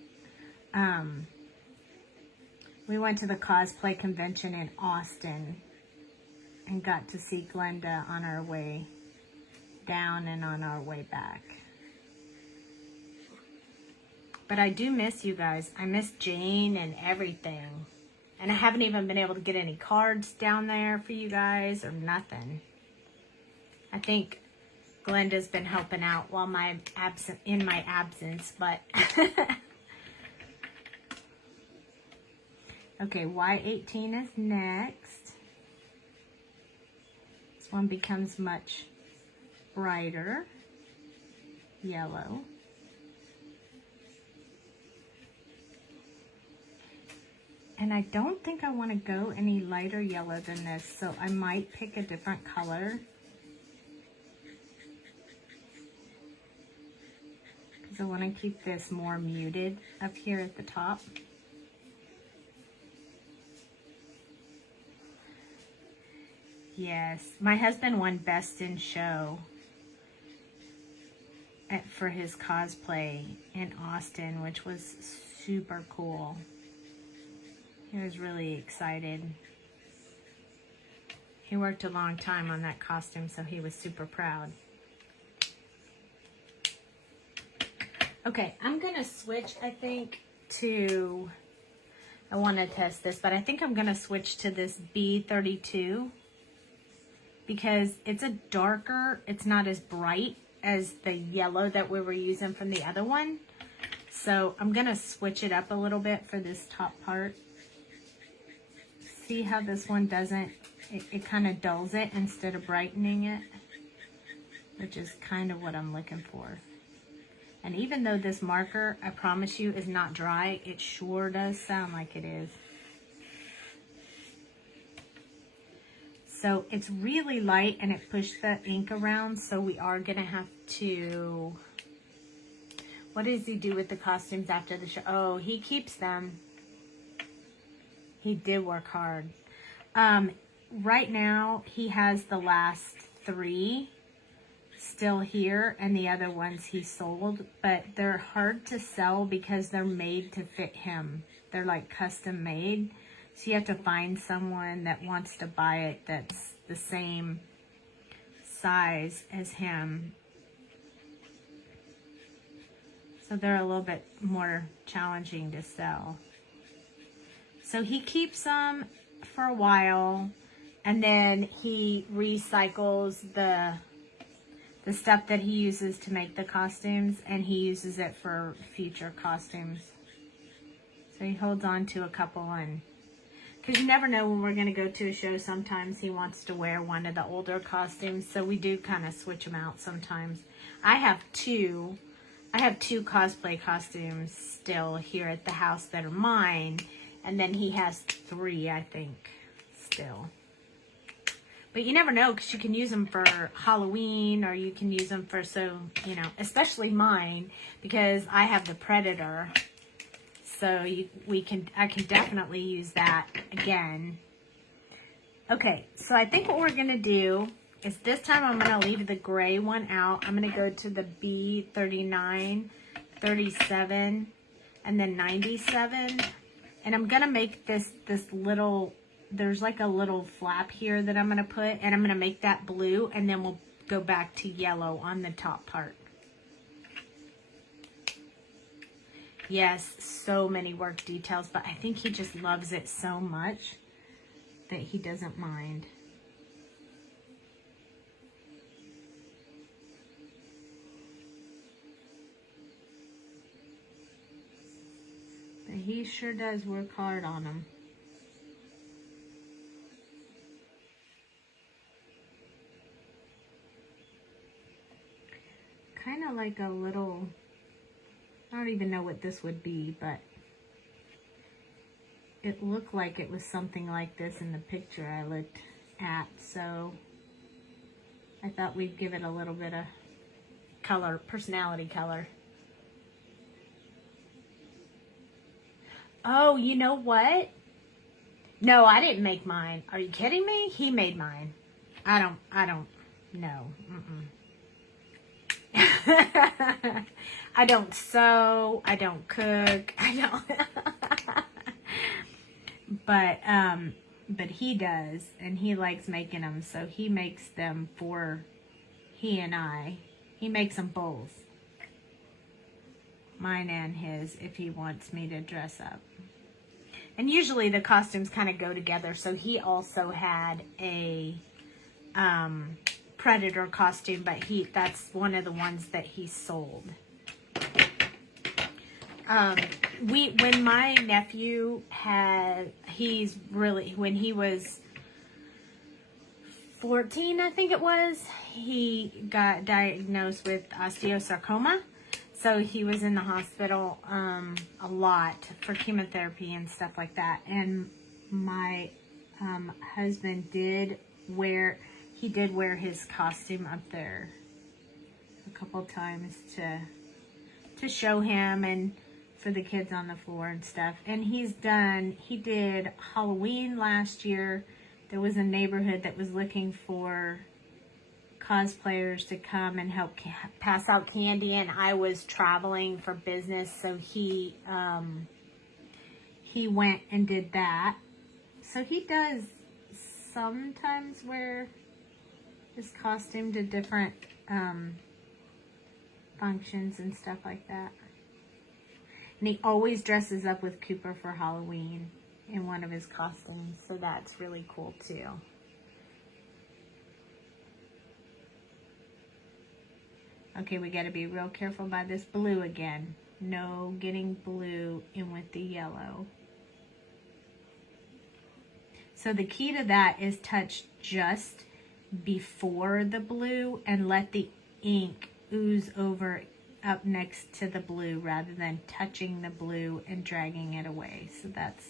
cosplay convention in Austin and got to see Glenda on our way down and on our way back. But I do miss you guys. I miss Jane and everything. And I haven't even been able to get any cards down there for you guys or nothing. I think Glenda's been helping out while in my absence, but okay, Y18 is next. This one becomes much brighter yellow. And I don't think I want to go any lighter yellow than this, so I might pick a different color. Because I want to keep this more muted up here at the top. Yes, my husband won Best in Show for his cosplay in Austin, which was super cool. He was really excited. He worked a long time on that costume, so he was super proud. Okay, I'm going to switch, I think, to... I want to test this, but I think I'm going to switch to this B32 because it's a darker, it's not as bright as the yellow that we were using from the other one. So I'm going to switch it up a little bit for this top part. See how this one doesn't, it kind of dulls it instead of brightening it, which is kind of what I'm looking for. And even though this marker, I promise you, is not dry, it sure does sound like it is. So it's really light and it pushed the ink around, so we are going to have to... What does he do with the costumes after the show? Oh, he keeps them. He did work hard. Right now, he has the last 3 still here, and the other ones he sold, but they're hard to sell because they're made to fit him. They're like custom made, so you have to find someone that wants to buy it that's the same size as him. So they're a little bit more challenging to sell. So he keeps them for a while, and then he recycles the stuff that he uses to make the costumes, and he uses it for future costumes. So he holds on to a couple, and because you never know when we're going to go to a show. Sometimes he wants to wear one of the older costumes, so we do kind of switch them out sometimes. I have two cosplay costumes still here at the house that are mine. And then he has 3, I think, still. But you never know, because you can use them for Halloween, or you can use them for, especially mine, because I have the Predator. So I can definitely use that again. Okay, so I think what we're going to do is this time I'm going to leave the gray one out. I'm going to go to the B39, 37, and then 97. And I'm going to make this little, there's like a little flap here that I'm going to put, and I'm going to make that blue, and then we'll go back to yellow on the top part. Yes, so many work details, but I think he just loves it so much that he doesn't mind. But he sure does work hard on them. Kind of like a little, I don't even know what this would be, but it looked like it was something like this in the picture I looked at, so I thought we'd give it a little bit of color, personality color. Oh, you know what? No, I didn't make mine. Are you kidding me? He made mine. I don't know. I don't sew. I don't cook. I don't. But he does, and he likes making them. So he makes them for he and I. He makes them both, mine and his, if he wants me to dress up. And usually the costumes kind of go together. So he also had a Predator costume, but that's one of the ones that he sold. When my nephew when he was 14, I think it was, he got diagnosed with osteosarcoma. So he was in the hospital a lot for chemotherapy and stuff like that. And my husband did wear his costume up there a couple times to show him and for the kids on the floor and stuff. And he did Halloween last year. There was a neighborhood that was looking for cosplayers to come and help pass out candy, and I was traveling for business, so he went and did that. So he does sometimes wear his costume to different functions and stuff like that. And he always dresses up with Cooper for Halloween in one of his costumes, so that's really cool too. Okay, we got to be real careful by this blue again. No getting blue in with the yellow. So the key to that is touch just before the blue and let the ink ooze over up next to the blue rather than touching the blue and dragging it away. So that's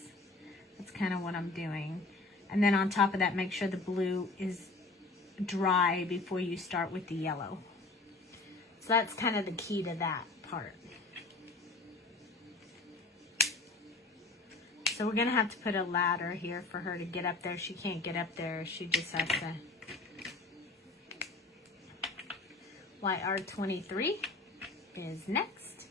kind of what I'm doing. And then on top of that, make sure the blue is dry before you start with the yellow. So that's kind of the key to that part. So we're going to have to put a ladder here for her to get up there. She can't get up there. She just has to. YR23 is next.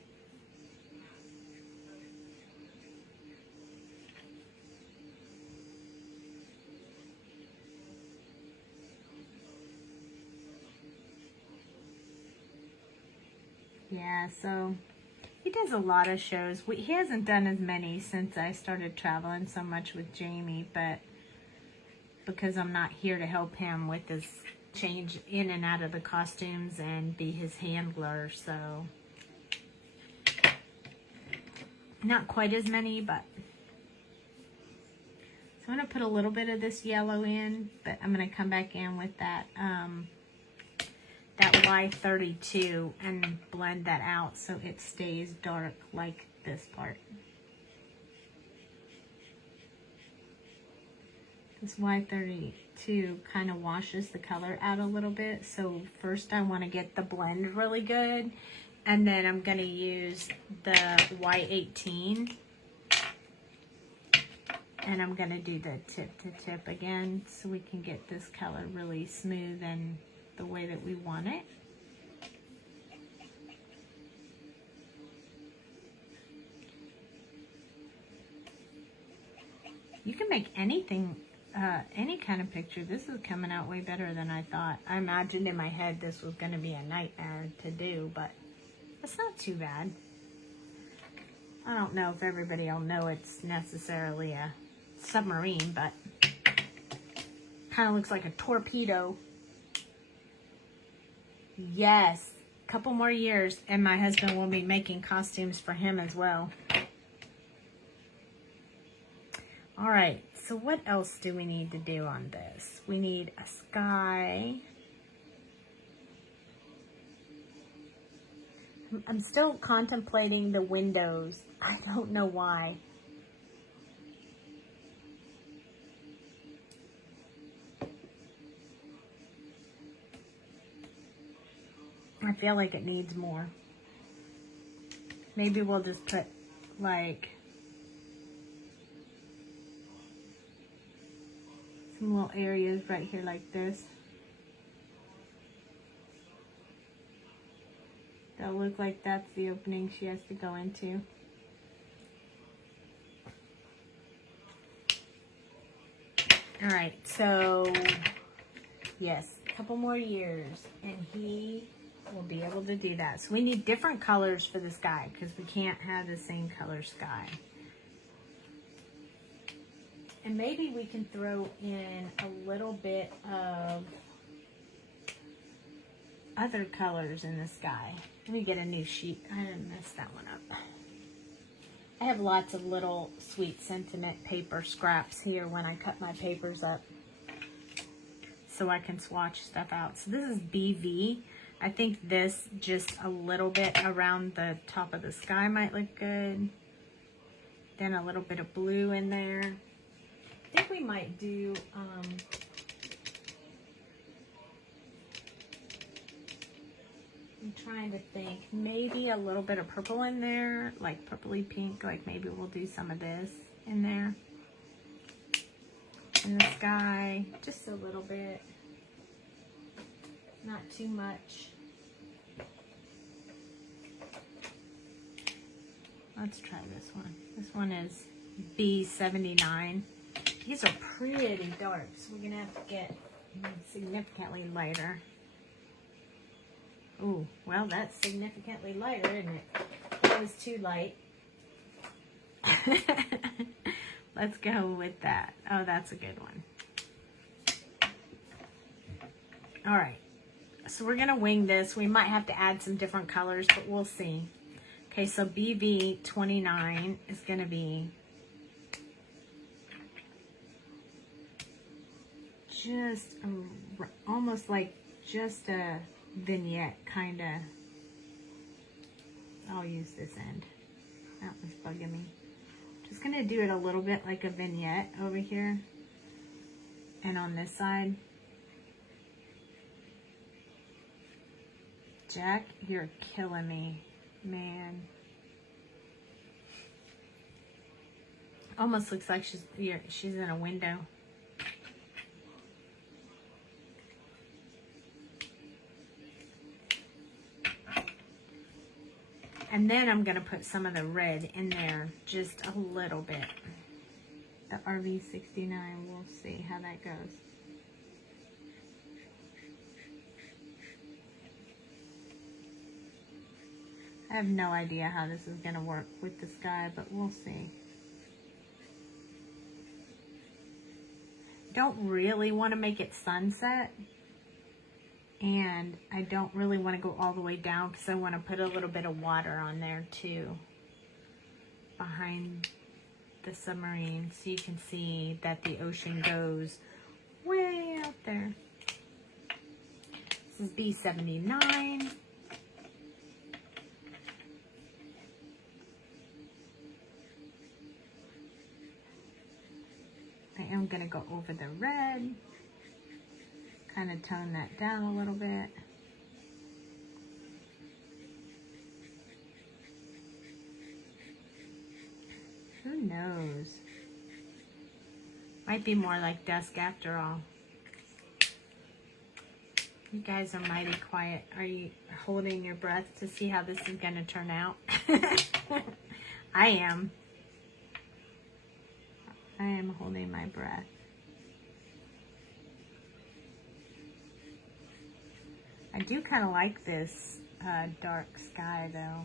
Yeah, so he does a lot of shows. He hasn't done as many since I started traveling so much with Jamie, but because I'm not here to help him with his change in and out of the costumes and be his handler, so not quite as many, but so I'm going to put a little bit of this yellow in, but I'm going to come back in with that that Y32 and blend that out so it stays dark like this part. This Y32 kind of washes the color out a little bit. So first I want to get the blend really good. And then I'm going to use the Y18. And I'm going to do the tip to tip again so we can get this color really smooth and the way that we want it. make anything, any kind of picture. This is coming out way better than I thought. I imagined in my head this was going to be a nightmare to do, but it's not too bad. I don't know if everybody will know it's necessarily a submarine, but kind of looks like a torpedo. Yes, a couple more years and my husband will be making costumes for him as well. All right, so what else do we need to do on this? We need a sky. I'm still contemplating the windows. I don't know why. I feel like it needs more. Maybe we'll just put like some little areas right here like this. That'll look like that's the opening she has to go into. All right, so yes, a couple more years and he will be able to do that. So we need different colors for the sky because we can't have the same color sky. And maybe we can throw in a little bit of other colors in the sky. Let me get a new sheet. I didn't mess that one up. I have lots of little sweet sentiment paper scraps here when I cut my papers up so I can swatch stuff out. So this is BV. I think this just a little bit around the top of the sky might look good. Then a little bit of blue in there. I think we might do I'm trying to think, maybe a little bit of purple in there, like purpley pink, like maybe we'll do some of this in there. In the sky, just a little bit, not too much. Let's try this one. This one is B79. These are pretty dark, so we're gonna have to get significantly lighter. Ooh, well, that's significantly lighter, isn't it? That was too light. Let's go with that. Oh, that's a good one. All right. So we're going to wing this. We might have to add some different colors, but we'll see. Okay, so BB29 is going to be just almost like just a vignette, kind of. I'll use this end. That was bugging me. Just gonna do it a little bit like a vignette over here and on this side. Jack, you're killing me, man. Almost looks like she's in a window. And then I'm going to put some of the red in there, just a little bit. The RV69, we'll see how that goes. I have no idea how this is going to work with the sky, but we'll see. Don't really want to make it sunset. And I don't really want to go all the way down because I want to put a little bit of water on there too, behind the submarine, so you can see that the ocean goes way out there. This is B79. I am going to go over the red. Kind of tone that down a little bit. Who knows? Might be more like dusk after all. You guys are mighty quiet. Are you holding your breath to see how this is going to turn out? I am. I am holding my breath. I do kind of like this dark sky though.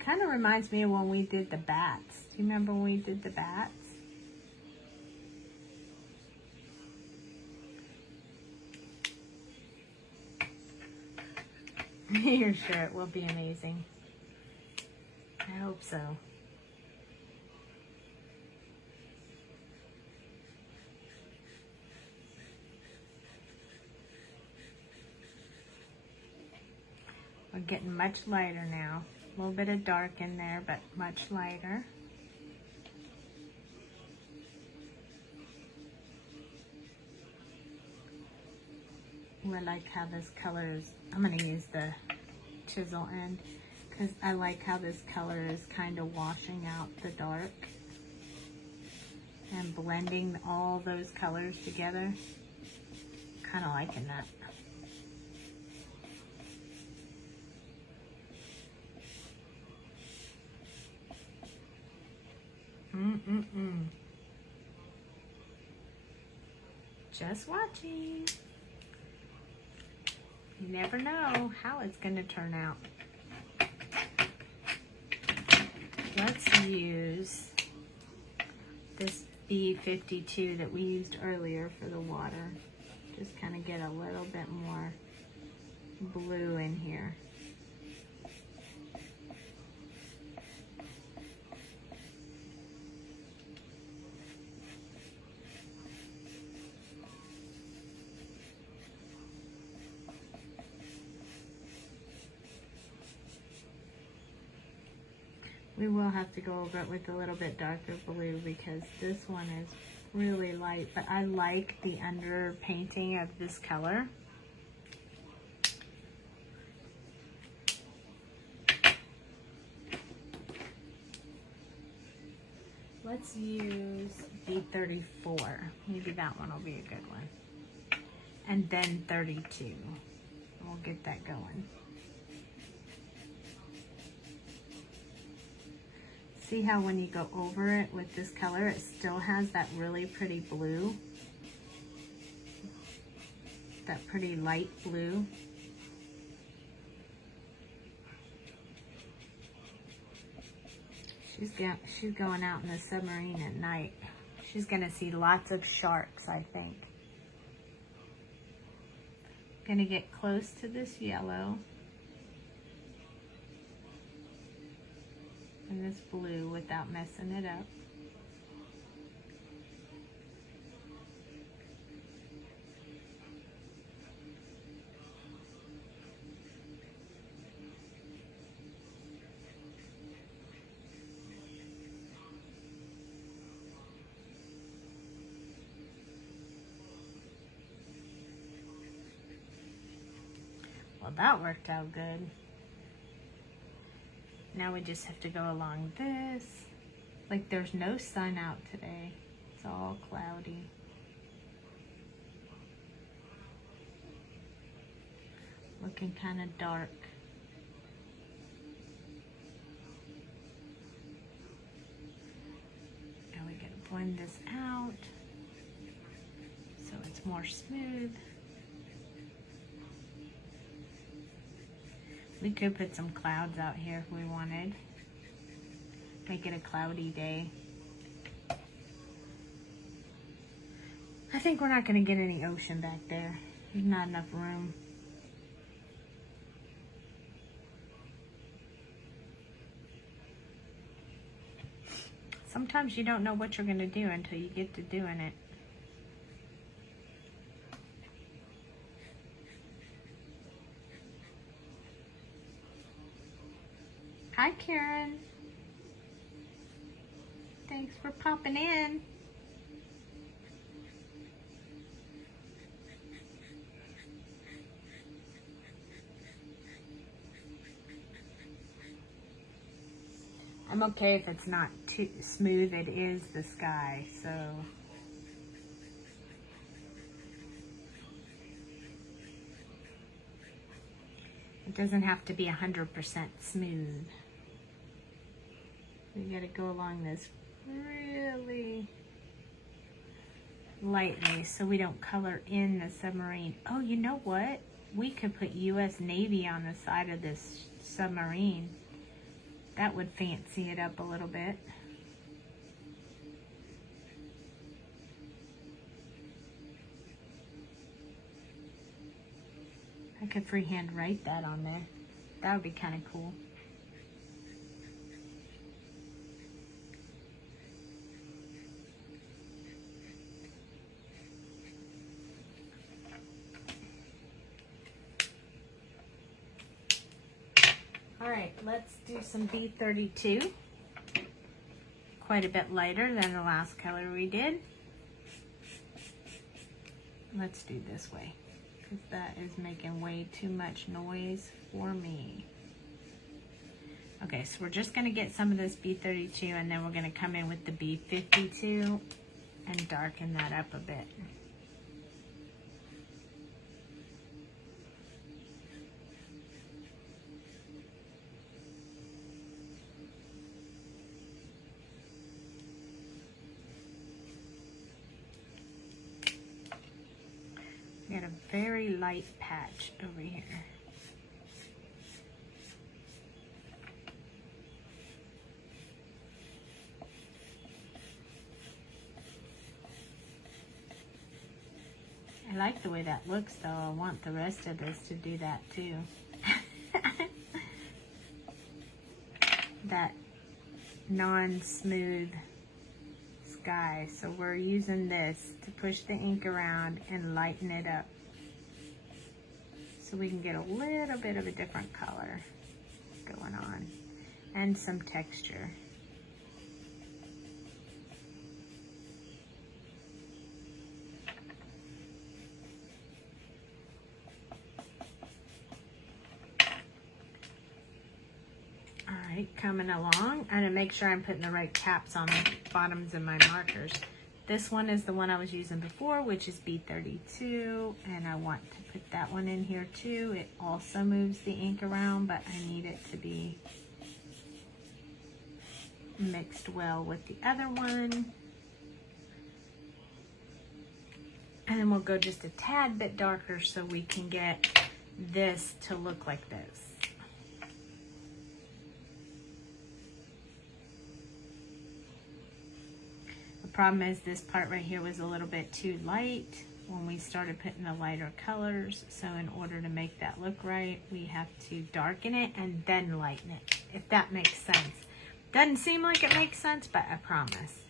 Kind of reminds me of when we did the bats. Do you remember when we did the bats? You're sure it will be amazing? I hope so. We're getting much lighter now. A little bit of dark in there, but much lighter. Ooh, I like how this color is. I'm going to use the chisel end because I like how this color is kind of washing out the dark and blending all those colors together. Kind of liking that. Just watching. You never know how it's going to turn out. Let's use this B52 that we used earlier for the water. Just kind of get a little bit more blue in here. We will have to go over it with a little bit darker blue because this one is really light, but I like the under painting of this color. Let's use B34. Maybe that one will be a good one. And then 32. We'll get that going. See how when you go over it with this color, it still has that really pretty blue, that pretty light blue. She's going out in the submarine at night. She's gonna see lots of sharks, I think. Gonna get close to this yellow. And this blue without messing it up. Well, that worked out good. Now we just have to go along this. Like there's no sun out today. It's all cloudy. Looking kind of dark. Now we gotta blend this out so it's more smooth. We could put some clouds out here if we wanted. Make it a cloudy day. I think we're not going to get any ocean back there. There's not enough room. Sometimes you don't know what you're going to do until you get to doing it. Hi, Karen. Thanks for popping in. I'm okay if it's not too smooth. It is the sky, so. It doesn't have to be 100% smooth. We gotta go along this really lightly so we don't color in the submarine. Oh, you know what? We could put US Navy on the side of this submarine. That would fancy it up a little bit. I could freehand write that on there. That would be kind of cool. Alright, let's do some B32. Quite a bit lighter than the last color we did. Let's do this way, because that is making way too much noise for me. Okay, so we're just going to get some of this B32, and then we're going to come in with the B52 and darken that up a bit. Got a very light patch over here. I like the way that looks though. I want the rest of this to do that too. That non-smooth sky. So we're using this to push the ink around and lighten it up so we can get a little bit of a different color going on and some texture. Alright, coming along. I'm going to make sure I'm putting the right caps on the bottoms of my markers. This one is the one I was using before, which is B32, and I want to put that one in here too. It also moves the ink around, but I need it to be mixed well with the other one. And then we'll go just a tad bit darker so we can get this to look like this. The problem is this part right here was a little bit too light when we started putting the lighter colors. So in order to make that look right, we have to darken it and then lighten it, if that makes sense. Doesn't seem like it makes sense, but I promise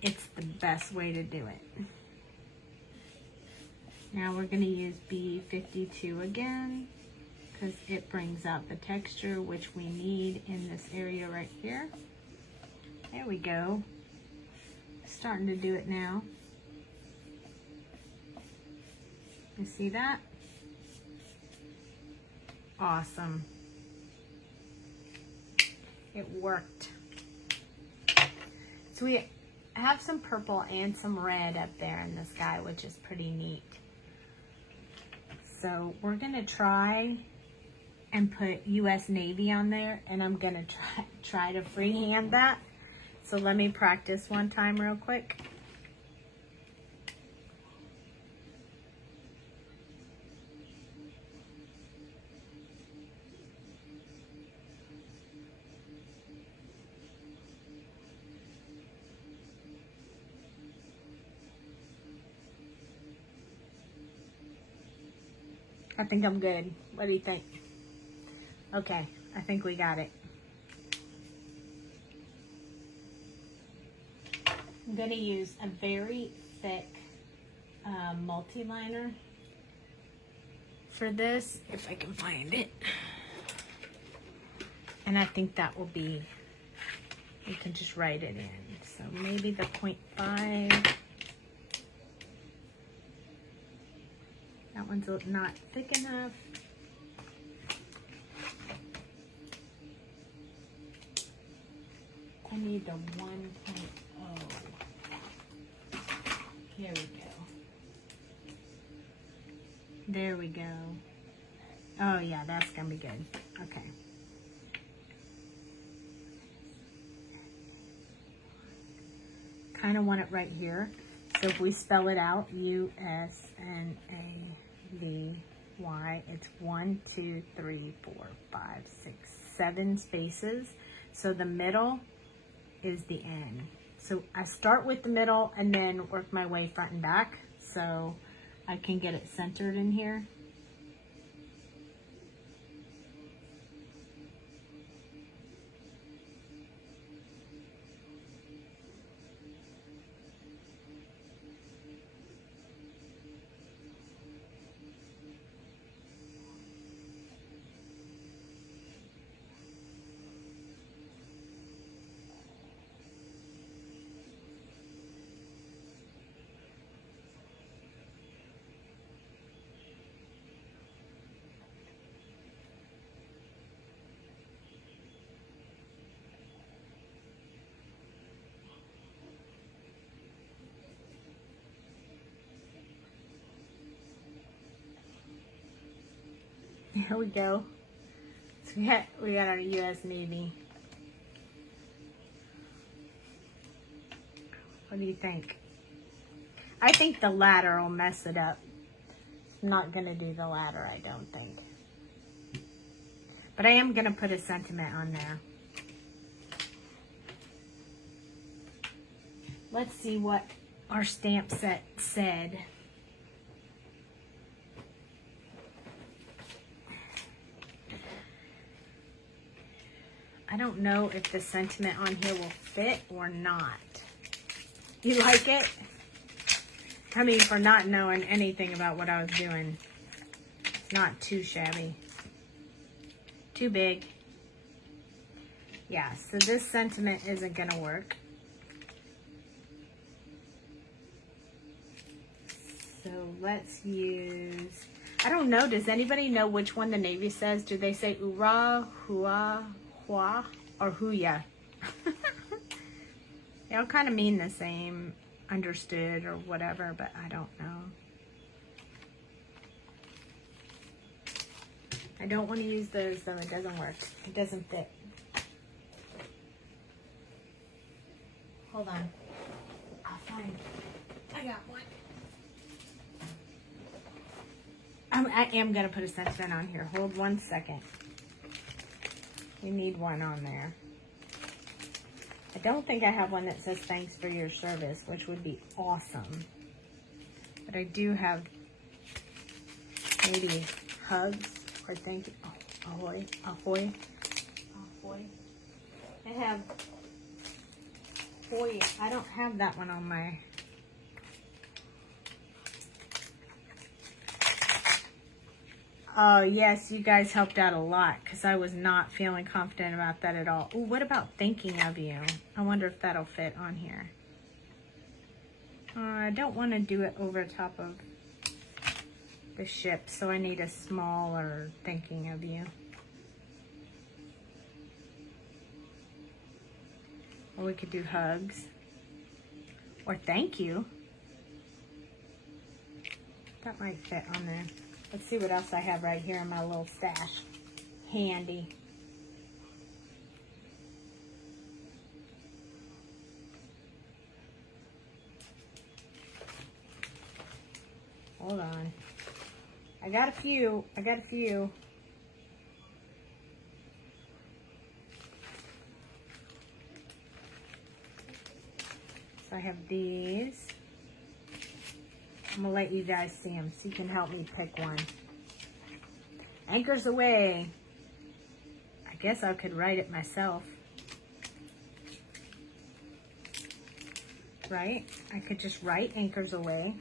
it's the best way to do it. Now we're going to use B52 again because it brings out the texture which we need in this area right here. There we go. Starting to do it now. You see that? Awesome. It worked. So we have some purple and some red up there in the sky, which is pretty neat. So we're gonna try and put US Navy on there, and I'm gonna try to freehand that. So let me practice one time real quick. I think I'm good. What do you think? Okay, I think we got it. I'm going to use a very thick multi-liner for this, if I can find it. And I think that will be, we can just write it in. So maybe the 0.5. That one's not thick enough. I need the 1.0. Here we go. There we go. Oh yeah, that's gonna be good. Okay. Kind of want it right here. So if we spell it out, U-S-N-A-V-Y, it's 1, 2, 3, 4, 5, 6, 7 spaces. So the middle is the N. So I start with the middle and then work my way front and back so I can get it centered in here. Here we go. So we got our U.S. Navy. What do you think? I think the ladder will mess it up. I'm not going to do the ladder, I don't think. But I am going to put a sentiment on there. Let's see what our stamp set said. I don't know if the sentiment on here will fit or not. You like it? I mean, for not knowing anything about what I was doing. It's not too shabby. Too big. Yeah, so this sentiment isn't going to work. So let's use... I don't know. Does anybody know which one the Navy says? Do they say oorah, hua, hua, or huya? They all kind of mean the same, understood or whatever, but I don't know. I don't want to use those, though. It doesn't work. It doesn't fit. Hold on. I'll find. I got one. I am going to put a sentiment on here. Hold 1 second. We need one on there. I don't think I have one that says thanks for your service, which would be awesome. But I do have maybe hugs or thank you. Oh, ahoy, ahoy, ahoy. I have ahoy. I don't have that one on my... Oh, yes, you guys helped out a lot because I was not feeling confident about that at all. Ooh, what about thinking of you? I wonder if that'll fit on here. I don't want to do it over top of the ship, so I need a smaller thinking of you. Or we could do hugs. Or thank you. That might fit on there. Let's see what else I have right here in my little stash. Handy. Hold on. I got a few. So I have these. I'm gonna let you guys see them so you can help me pick one. Anchors away. I guess I could write it myself. Right? I could just write anchors away.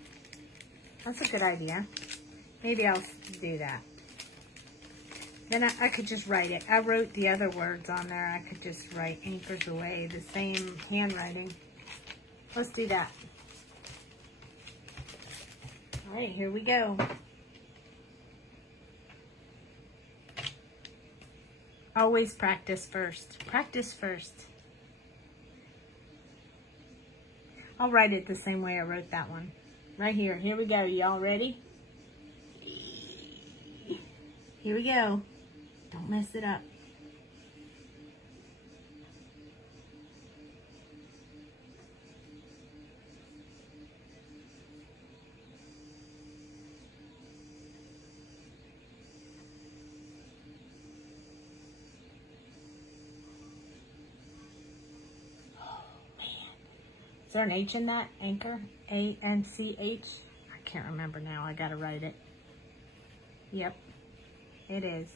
That's a good idea. Maybe I'll do that. Then I could just write it. I wrote the other words on there. I could just write anchors away, the same handwriting. Let's do that. All right, here we go. Always practice first. Practice first. I'll write it the same way I wrote that one. Right here. Here we go. Y'all ready? Here we go. Don't mess it up. Is there an H in that? Anchor? A-N-C-H? I can't remember now. I gotta write it. Yep, it is.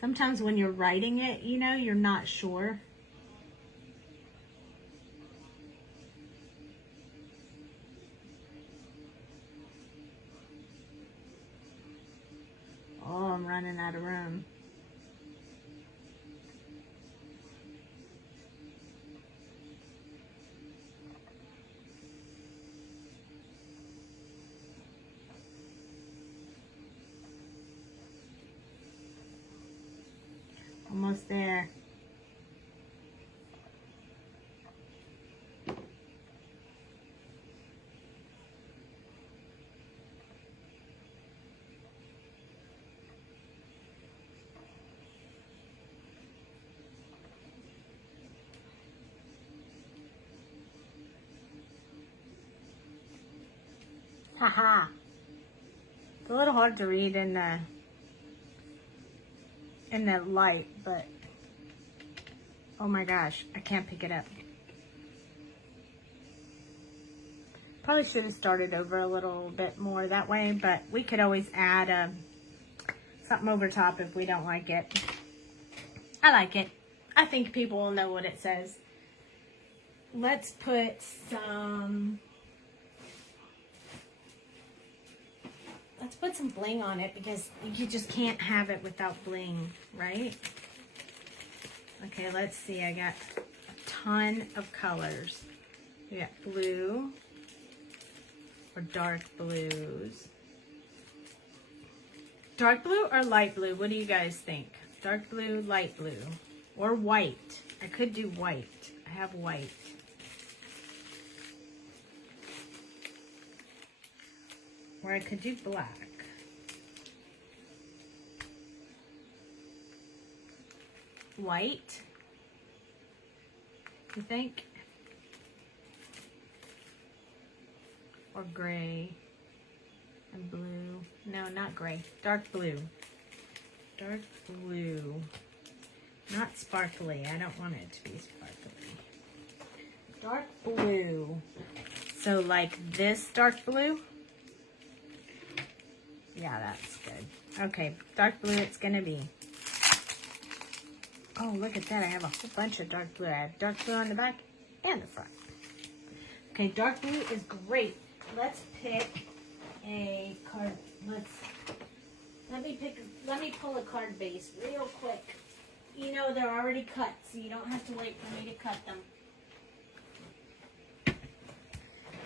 Sometimes when you're writing it, you know, you're not sure. Oh, I'm running out of room. Almost there. Haha. It's a little hard to read in the light, but oh my gosh, I can't pick it up. Probably should have started over a little bit more that way, but we could always add something over top if we don't like it. I like it. I think people will know what it says. Let's put some... Let's put some bling on it because you just can't have it without bling, right? Okay, let's see. I got a ton of colors. We got blue or dark blues. Dark blue or light blue? What do you guys think? Dark blue, light blue, or white. I could do white. I have white. Or I could do black. White, you think? Or gray and blue. No, not gray. Dark blue. Dark blue. Not sparkly. I don't want it to be sparkly. Dark blue. So like this dark blue? Yeah, that's good. Okay, dark blue it's gonna be. Oh, look at that. I have a whole bunch of dark blue. I have dark blue on the back and the front. Okay, dark blue is great. Let's pick a card. Let me pull a card base real quick. You know they're already cut, so you don't have to wait for me to cut them.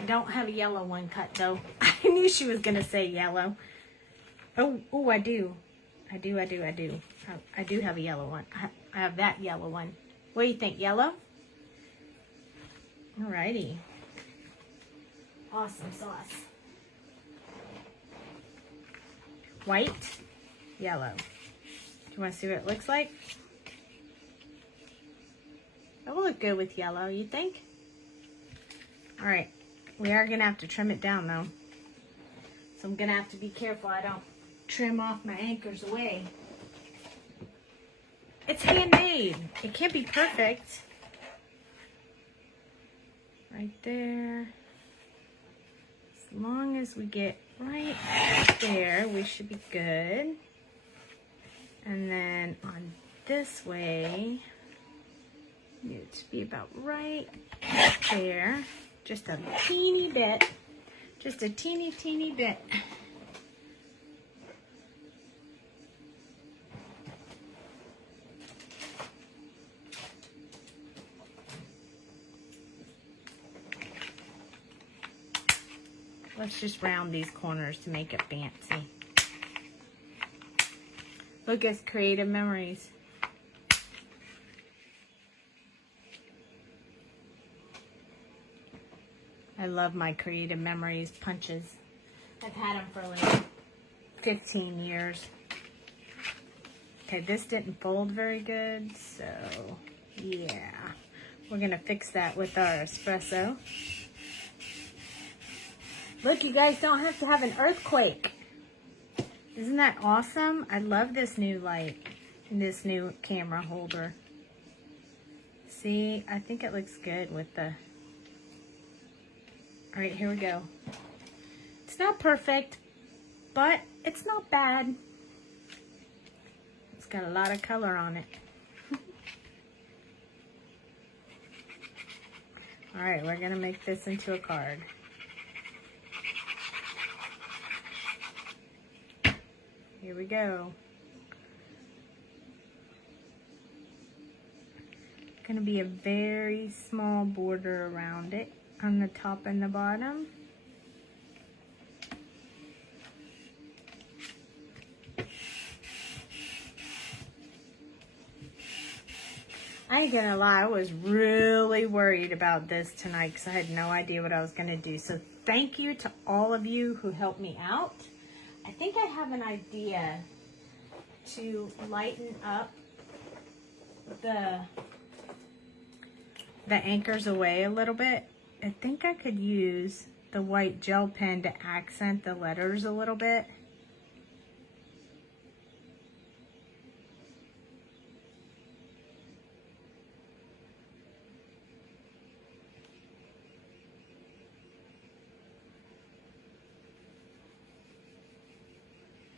I don't have a yellow one cut though. I knew she was gonna say yellow. Oh, I do. I do have a yellow one. I have that yellow one. What do you think, yellow? Alrighty. Awesome sauce. White, yellow. Do you want to see what it looks like? That will look good with yellow, you think? Alright, we are going to have to trim it down though. So I'm going to have to be careful I don't trim off my anchors away. It's handmade. It can't be perfect. Right there. As long as we get right there, we should be good. And then on this way, it to be about right there. Just a teeny bit. Just a teeny bit. Let's just round these corners to make it fancy. Lucas, creative memories. I love my creative memories punches. I've had them for like 15 years. Okay, this didn't fold very good, so yeah. We're gonna fix that with our espresso. Look, you guys don't have to have an earthquake. Isn't that awesome? I love this new light and this new camera holder. See, I think it looks good with the... All right, here we go. It's not perfect, but it's not bad. It's got a lot of color on it. All right, we're gonna make this into a card. Here we go. Gonna be a very small border around it on the top and the bottom. I ain't gonna lie, I was really worried about this tonight because I had no idea what I was gonna do. So thank you to all of you who helped me out. I think I have an idea to lighten up the anchors away a little bit. I think I could use the white gel pen to accent the letters a little bit.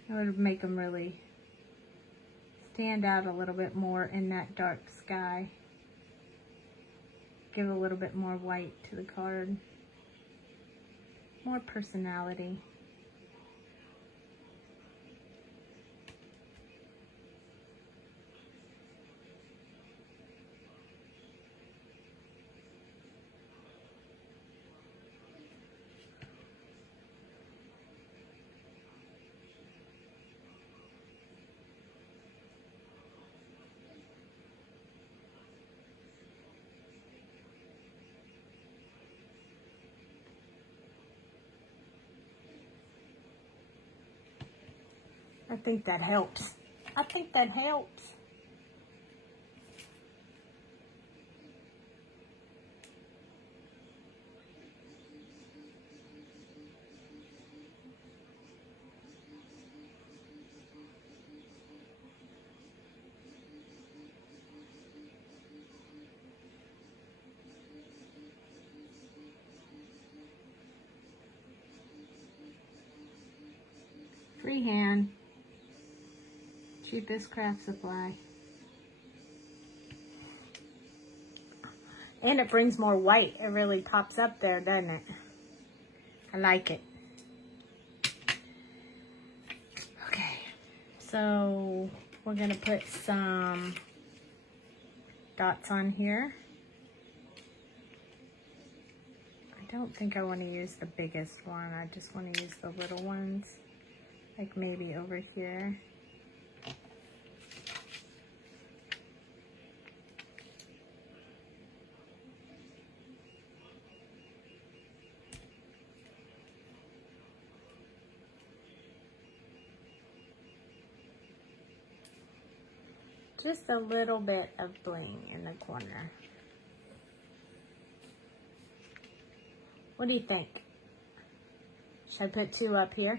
It would make them really stand out a little bit more in that dark sky. Give a little bit more white to the card. More personality. I think that helps. I think that helps. Freehand. Cheapest craft supply. And it brings more white. It really pops up there, doesn't it? I like it. Okay, so we're gonna put some dots on here. I don't think I want to use the biggest one. I just want to use the little ones, like maybe over here. Just a little bit of bling in the corner. What do you think? Should I put 2 up here?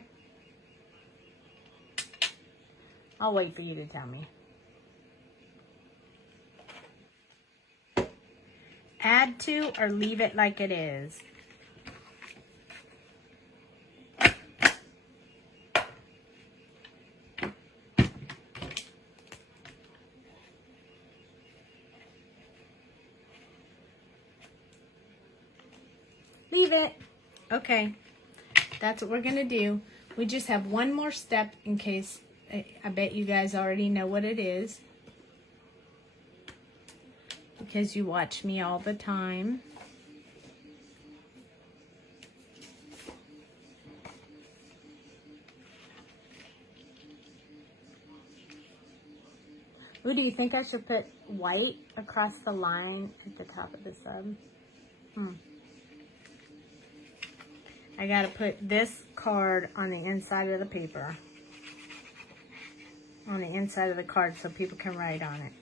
I'll wait for you to tell me. Add 2 or leave it like it is. Leave it. Okay, that's what we're gonna do. We just have one more step in case, I bet you guys already know what it is, because you watch me all the time. Ooh, do you think I should put white across the line at the top of the sub? I gotta put this card on the inside of the paper. on the inside of the card so people can write on it.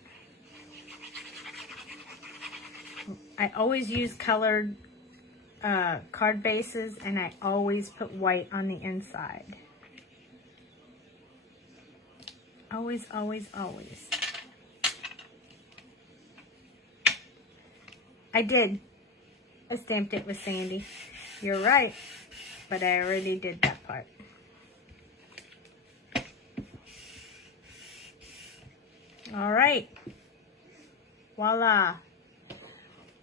I always use colored card bases, and I always put white on the inside. Always, always, always. I did. I stamped it with Sandy. You're right, but I already did that part. All right. Voila.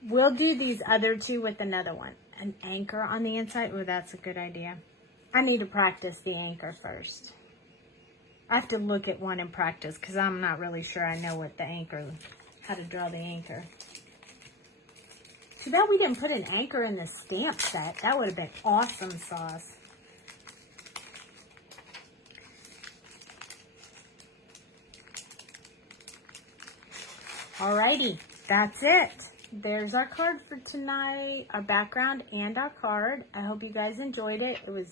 We'll do these other two with another one. An anchor on the inside. Oh, that's a good idea. I need to practice the anchor first. I have to look at one and practice because I'm not really sure I know what the anchor, how to draw the anchor. Too bad we didn't put an anchor in the stamp set. That would have been awesome sauce. Alrighty, that's it. There's our card for tonight, our background and our card. I hope you guys enjoyed it. It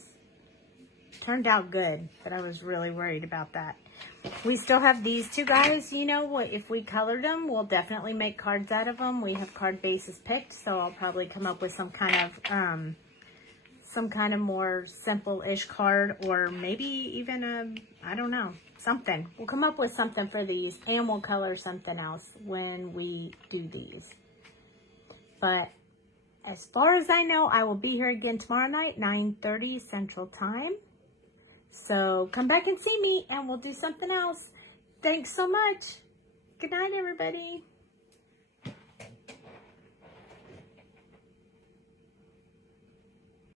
turned out good, but I was really worried about that. We still have these two guys. You know what? If we colored them, we'll definitely make cards out of them. We have card bases picked, so I'll probably come up with some kind of more simple-ish card, or maybe even I don't know, something. We'll come up with something for these, and we'll color something else when we do these. But as far as I know, I will be here again tomorrow night, 9:30 Central Time. So come back and see me, and we'll do something else. Thanks so much. Good night, everybody.